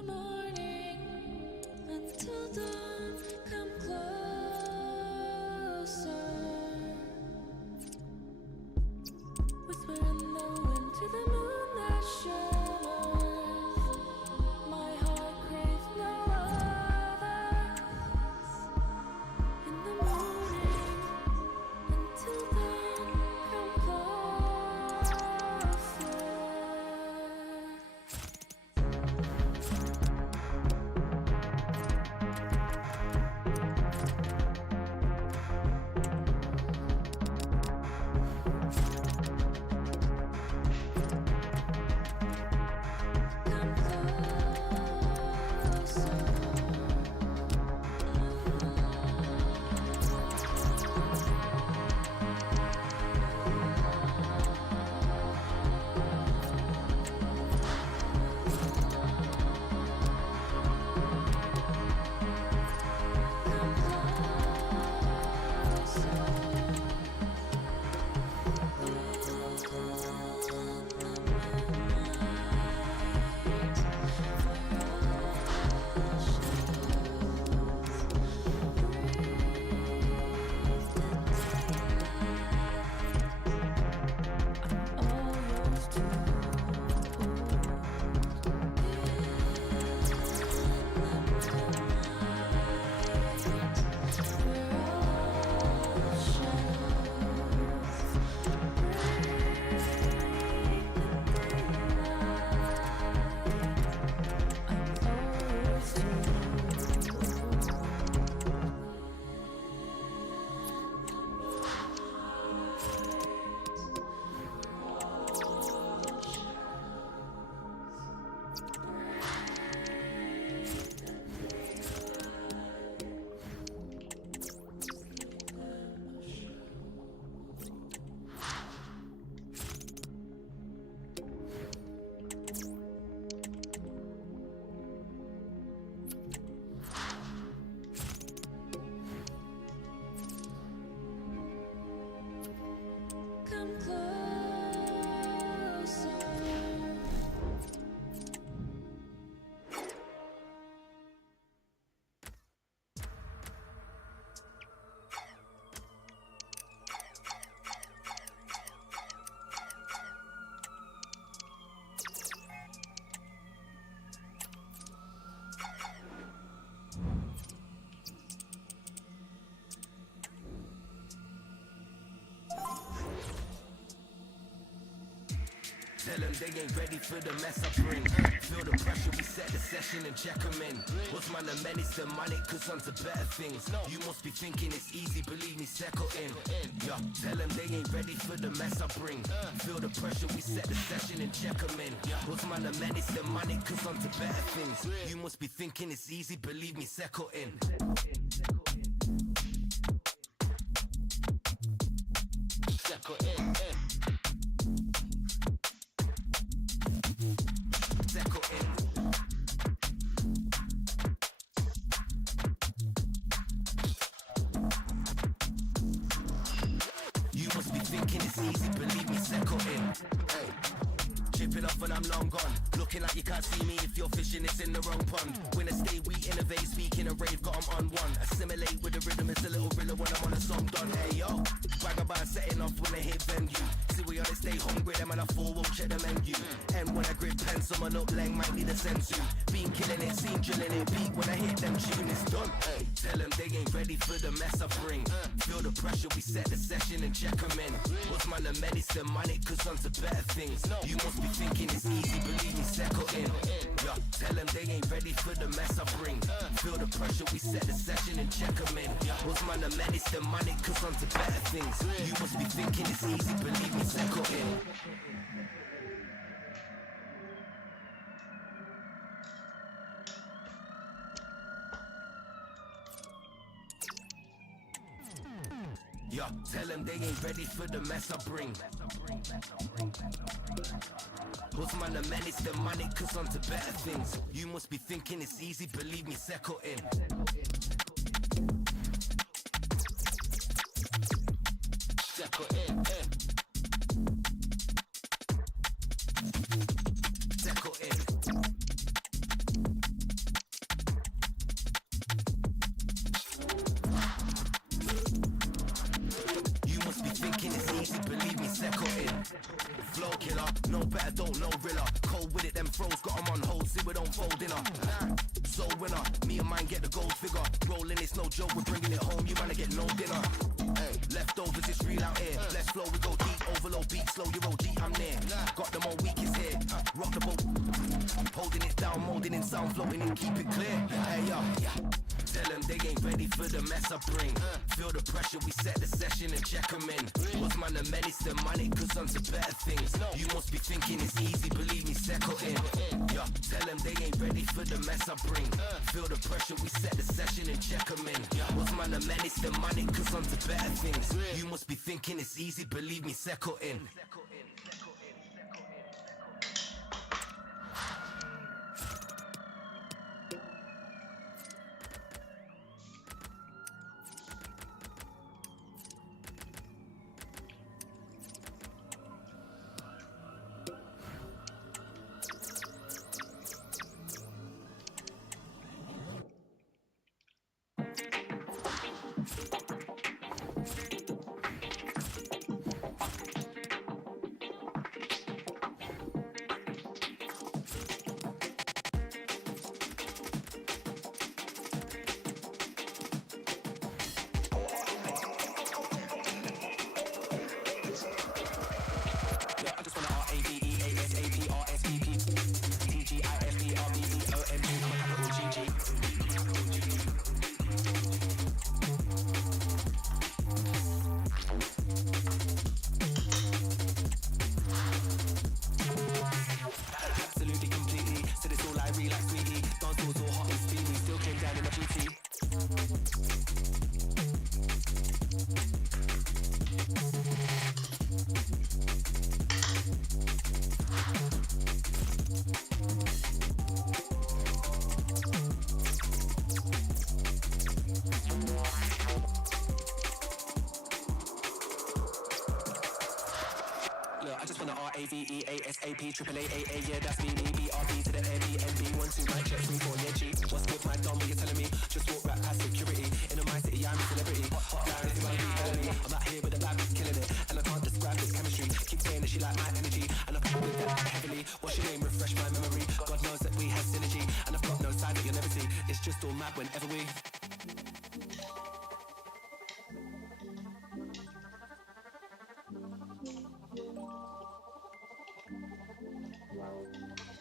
the morning, until dawn, come closer. Whisper in the wind to the moon that shimmers. My heart craves no others. In the morning, until dawn, come closer. Come closer. Tell them they ain't ready for the mess I bring. Feel the pressure, we set the session and check them in. What's my menace to money, cause onto better things. You must be thinking it's easy, believe me, settle in. Yeah, tell them they ain't ready for the mess I bring. Feel the pressure, we set the session and check them in. What's my menace to money, cause onto better things. You must be thinking it's easy, believe me, settle in. Settle in. Settle in. You must be thinking it's easy, believe me, settle in. Hey. Chipping off when I'm long gone. Looking like you can't see me if you're fishing, it's in the wrong pond. When I stay, we innovate, speaking a rave, got 'em on one. Assimilate with the rhythm, it's a little realer when I'm on a song done. Hey yo, brag about setting off when I hit venue. See we on it, stay hungry, them and I fall, won't check the menu. And when I grip pen, someone up lang might need a sensu. Been killing it, seen drilling it, beat when I hit them tune, it's done. Hey, tell them they ain't ready for the mess I bring. Feel the pressure, we set the session and check them in. What's my medicine, money, cause onto better things. You must be thinking it's easy, believe me, settle in. Yeah, tell them they ain't ready for the mess I bring. Feel the pressure, we set the session and check them in. What's my medicine, money, cause onto better things. You must be thinking it's easy, believe me, settle in. Yo, tell them they ain't ready for the mess I bring. What's my menace the money, cause onto better things. You must be thinking it's easy, believe me, settle in. Settle in, Settle in. better don't know Rilla. Cold with it, them throws got 'em on hold, see we don't fold in her. So winner, me and mine get the gold figure. Rolling, it's no joke, we're bringing it home, you wanna get no dinner. Hey, leftovers, it's real out here. Let's flow, we go deep, overload beat, slow your OG, I'm near. Got them all weak, is here. Rock the boat, holding it down, molding in sound, floating in, keep it clear. Hey, yo, tell them they ain't ready for the mess I bring. Feel the pressure, we set the session and check them in. What's man the menace, the money, cause I'm to better things. You must be thinking it's easy, believe me, settle in. Yeah, tell them they ain't ready for the mess I bring. Feel the pressure, we set the session and check them in. What's man the menace, the money, cause I'm to better things. You must be thinking it's easy, believe me, settle in. R-A-V-E-A-S-A-P, triple A-A-A, yeah, that's me, B-R-B to the N-B, 1, 2, mic check, 3, 4, yeah, G. What's good, my dom, what you telling me? Just walk right past security. In my city, I'm a celebrity. Hot down, it's my beat, I'm out here with the vibe, killing it. And I can't describe this chemistry. Keep saying that she like my energy. And I fuck with that heavily. What's your name? Refresh my memory. God knows that we have synergy. And I've got no side that you'll never see. It's just all mad whenever we... Wow.